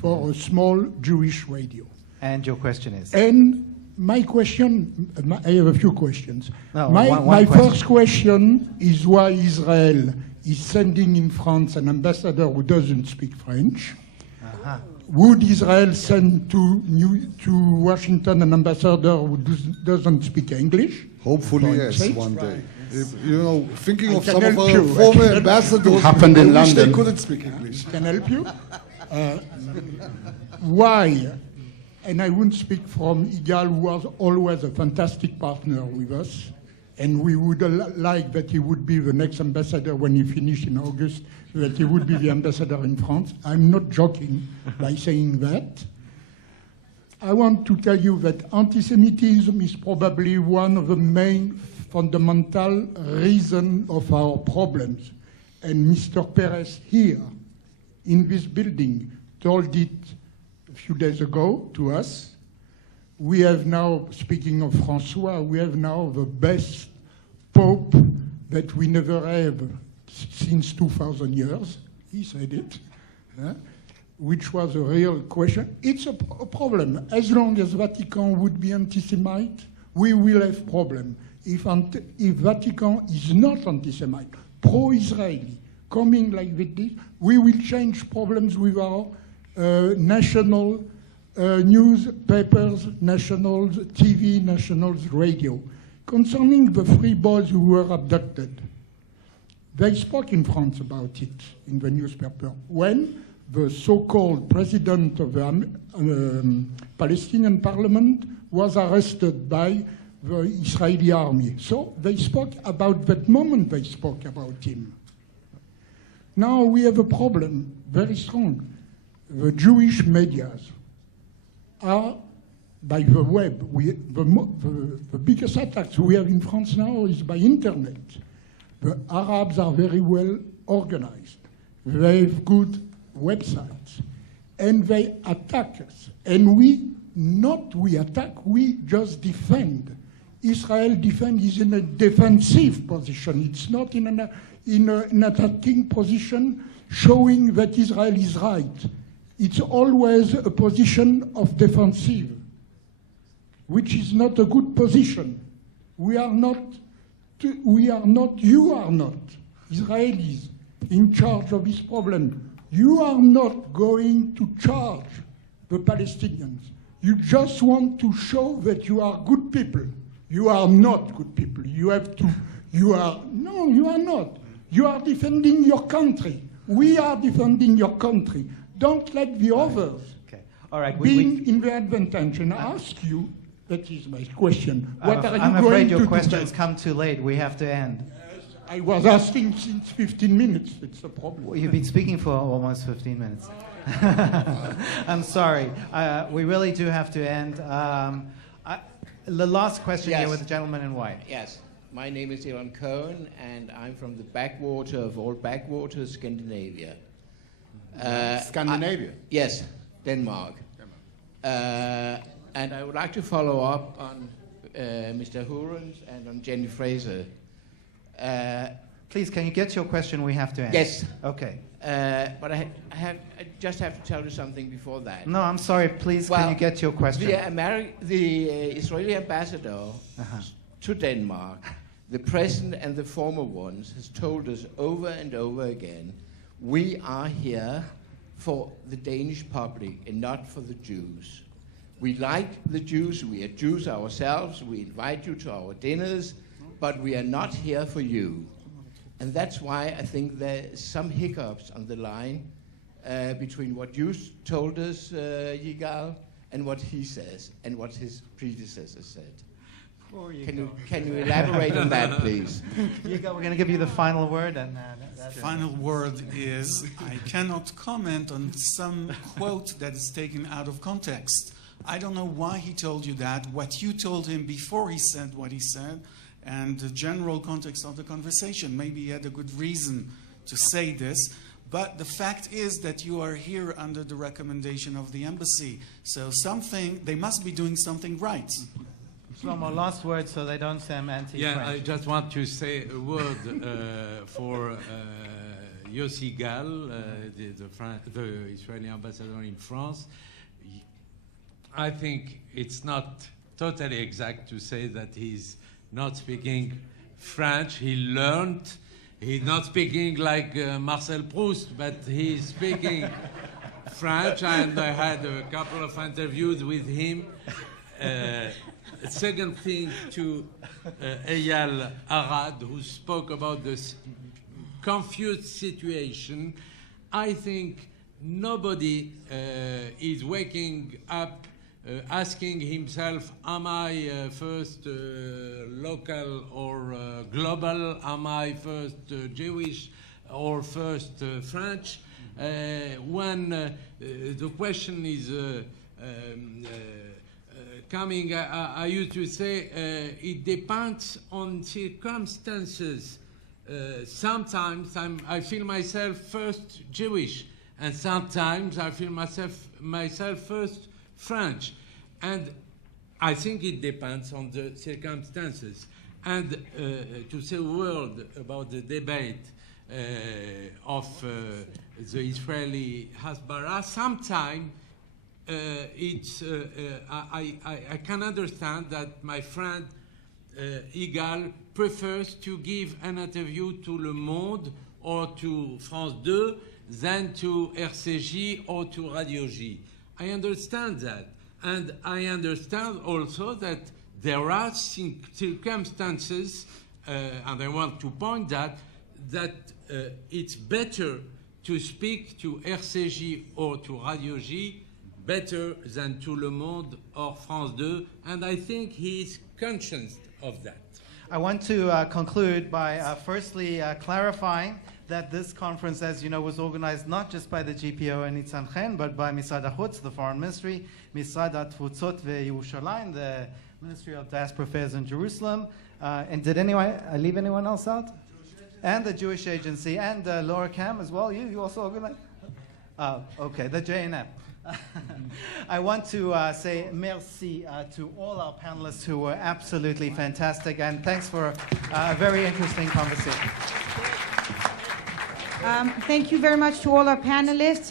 for a small Jewish radio. And your question is? And my question, I have a few questions. No, my first question is why Israel is sending in France an ambassador who doesn't speak French. Uh-huh. Would Israel send to Washington an ambassador who doesn't speak English? Hopefully, yes, one day. Thinking of some of our you. former ambassadors, happened in I wish London. they couldn't speak English. Can help you? Why? And I wouldn't speak from Yigal, who was always a fantastic partner with us, and we would like that he would be the next ambassador when he finished in August, that he would be the ambassador in France. I'm not joking by saying that. I want to tell you that anti-Semitism is probably one of the main fundamental reasons of our problems. And Mr. Perez here in this building told it a few days ago to us. We have now, speaking of Francois, we have now the best Pope that we never have since 2,000 years. He said it, which was a real question. It's a problem. As long as Vatican would be anti-Semite, we will have problem. If Vatican is not anti-Semite, pro-Israeli, coming like this, we will change problems with our national newspapers, national TV, national radio. Concerning the 3 boys who were abducted, they spoke in France about it in the newspaper. When the so-called president of the Palestinian parliament was arrested by the Israeli army. So they spoke about that moment, they spoke about him. Now we have a problem, very strong. The Jewish medias are by the web. The biggest attacks we have in France now is by internet. The Arabs are very well organized. They have good websites. And they attack us. And we attack, we just defend. Israel is in a defensive position. It's not in an attacking position showing that Israel is right. It's always a position of defensive, which is not a good position. You are not, Israelis in charge of this problem. You are not going to charge the Palestinians. You just want to show that you are good people. You are not good people. You are not. You are defending your country. We are defending your country. Don't let the others All right. being in the advantage. And I ask you, that is my question. What are you I'm going afraid to your do? question's come too late. We have to end. I was asking since 15 minutes. It's a problem. Well, you've been speaking for almost 15 minutes. I'm sorry. We really do have to end. The last question here with the gentleman in white. Yes. My name is Elon Cohen, and I'm from the backwater of all backwaters, Scandinavia. Scandinavia? Yes, Denmark. And I would like to follow up on Mr. Hurens and on Jenny Fraser. Please, can you get your question? We have to end. Yes. Okay. But I just have to tell you something before that. No, I'm sorry. Please, can you get your question? The Israeli ambassador to Denmark, the present and the former ones, has told us over and over again, we are here for the Danish public and not for the Jews. We like the Jews. We are Jews ourselves. We invite you to our dinners, but we are not here for you. And that's why I think there's some hiccups on the line between what you told us, Yigal, and what he says, and what his predecessor said. Can you elaborate on that, please? Yigal, we're going to give you the final word. And final word is, I cannot comment on some quote that is taken out of context. I don't know why he told you that, what you told him before he said what he said, and the general context of the conversation. Maybe he had a good reason to say this, but the fact is that you are here under the recommendation of the embassy. So they must be doing something right. Shlomo, last word so they don't say I'm anti-French. Yeah, I just want to say a word for Yigal, the Israeli ambassador in France. I think it's not totally exact to say that he's not speaking French. He learned. He's not speaking like Marcel Proust, but he's speaking French, and I had a couple of interviews with him. Second thing to Eyal Arad, who spoke about this confused situation, I think nobody is waking up asking himself, am I first local or global? Am I first Jewish or first French? When the question is coming, I used to say it depends on circumstances. Sometimes I feel myself first Jewish, and sometimes I feel myself first French. And I think it depends on the circumstances. And to say a word about the debate of the Israeli Hasbara, sometimes I can understand that my friend Yigal prefers to give an interview to Le Monde or to France 2 than to RCJ or to Radio J. I understand that. And I understand also that there are circumstances, and I want to point that it's better to speak to RCJ or to Radio J better than to Le Monde or France 2, and I think he is conscious of that. I want to conclude by firstly clarifying that this conference, as you know, was organized not just by the GPO and Nitzan Chen, but by Misad HaChutz, the Foreign Ministry, Misad HaTfutzot veYerushalayim, the Ministry of Diaspora Affairs in Jerusalem. And did I leave anyone else out? And the Jewish Agency, and Laura Cam as well. You also organized? Okay, the JNF. I want to say merci to all our panelists who were absolutely fantastic, and thanks for a very interesting conversation. Thank you very much to all our panelists.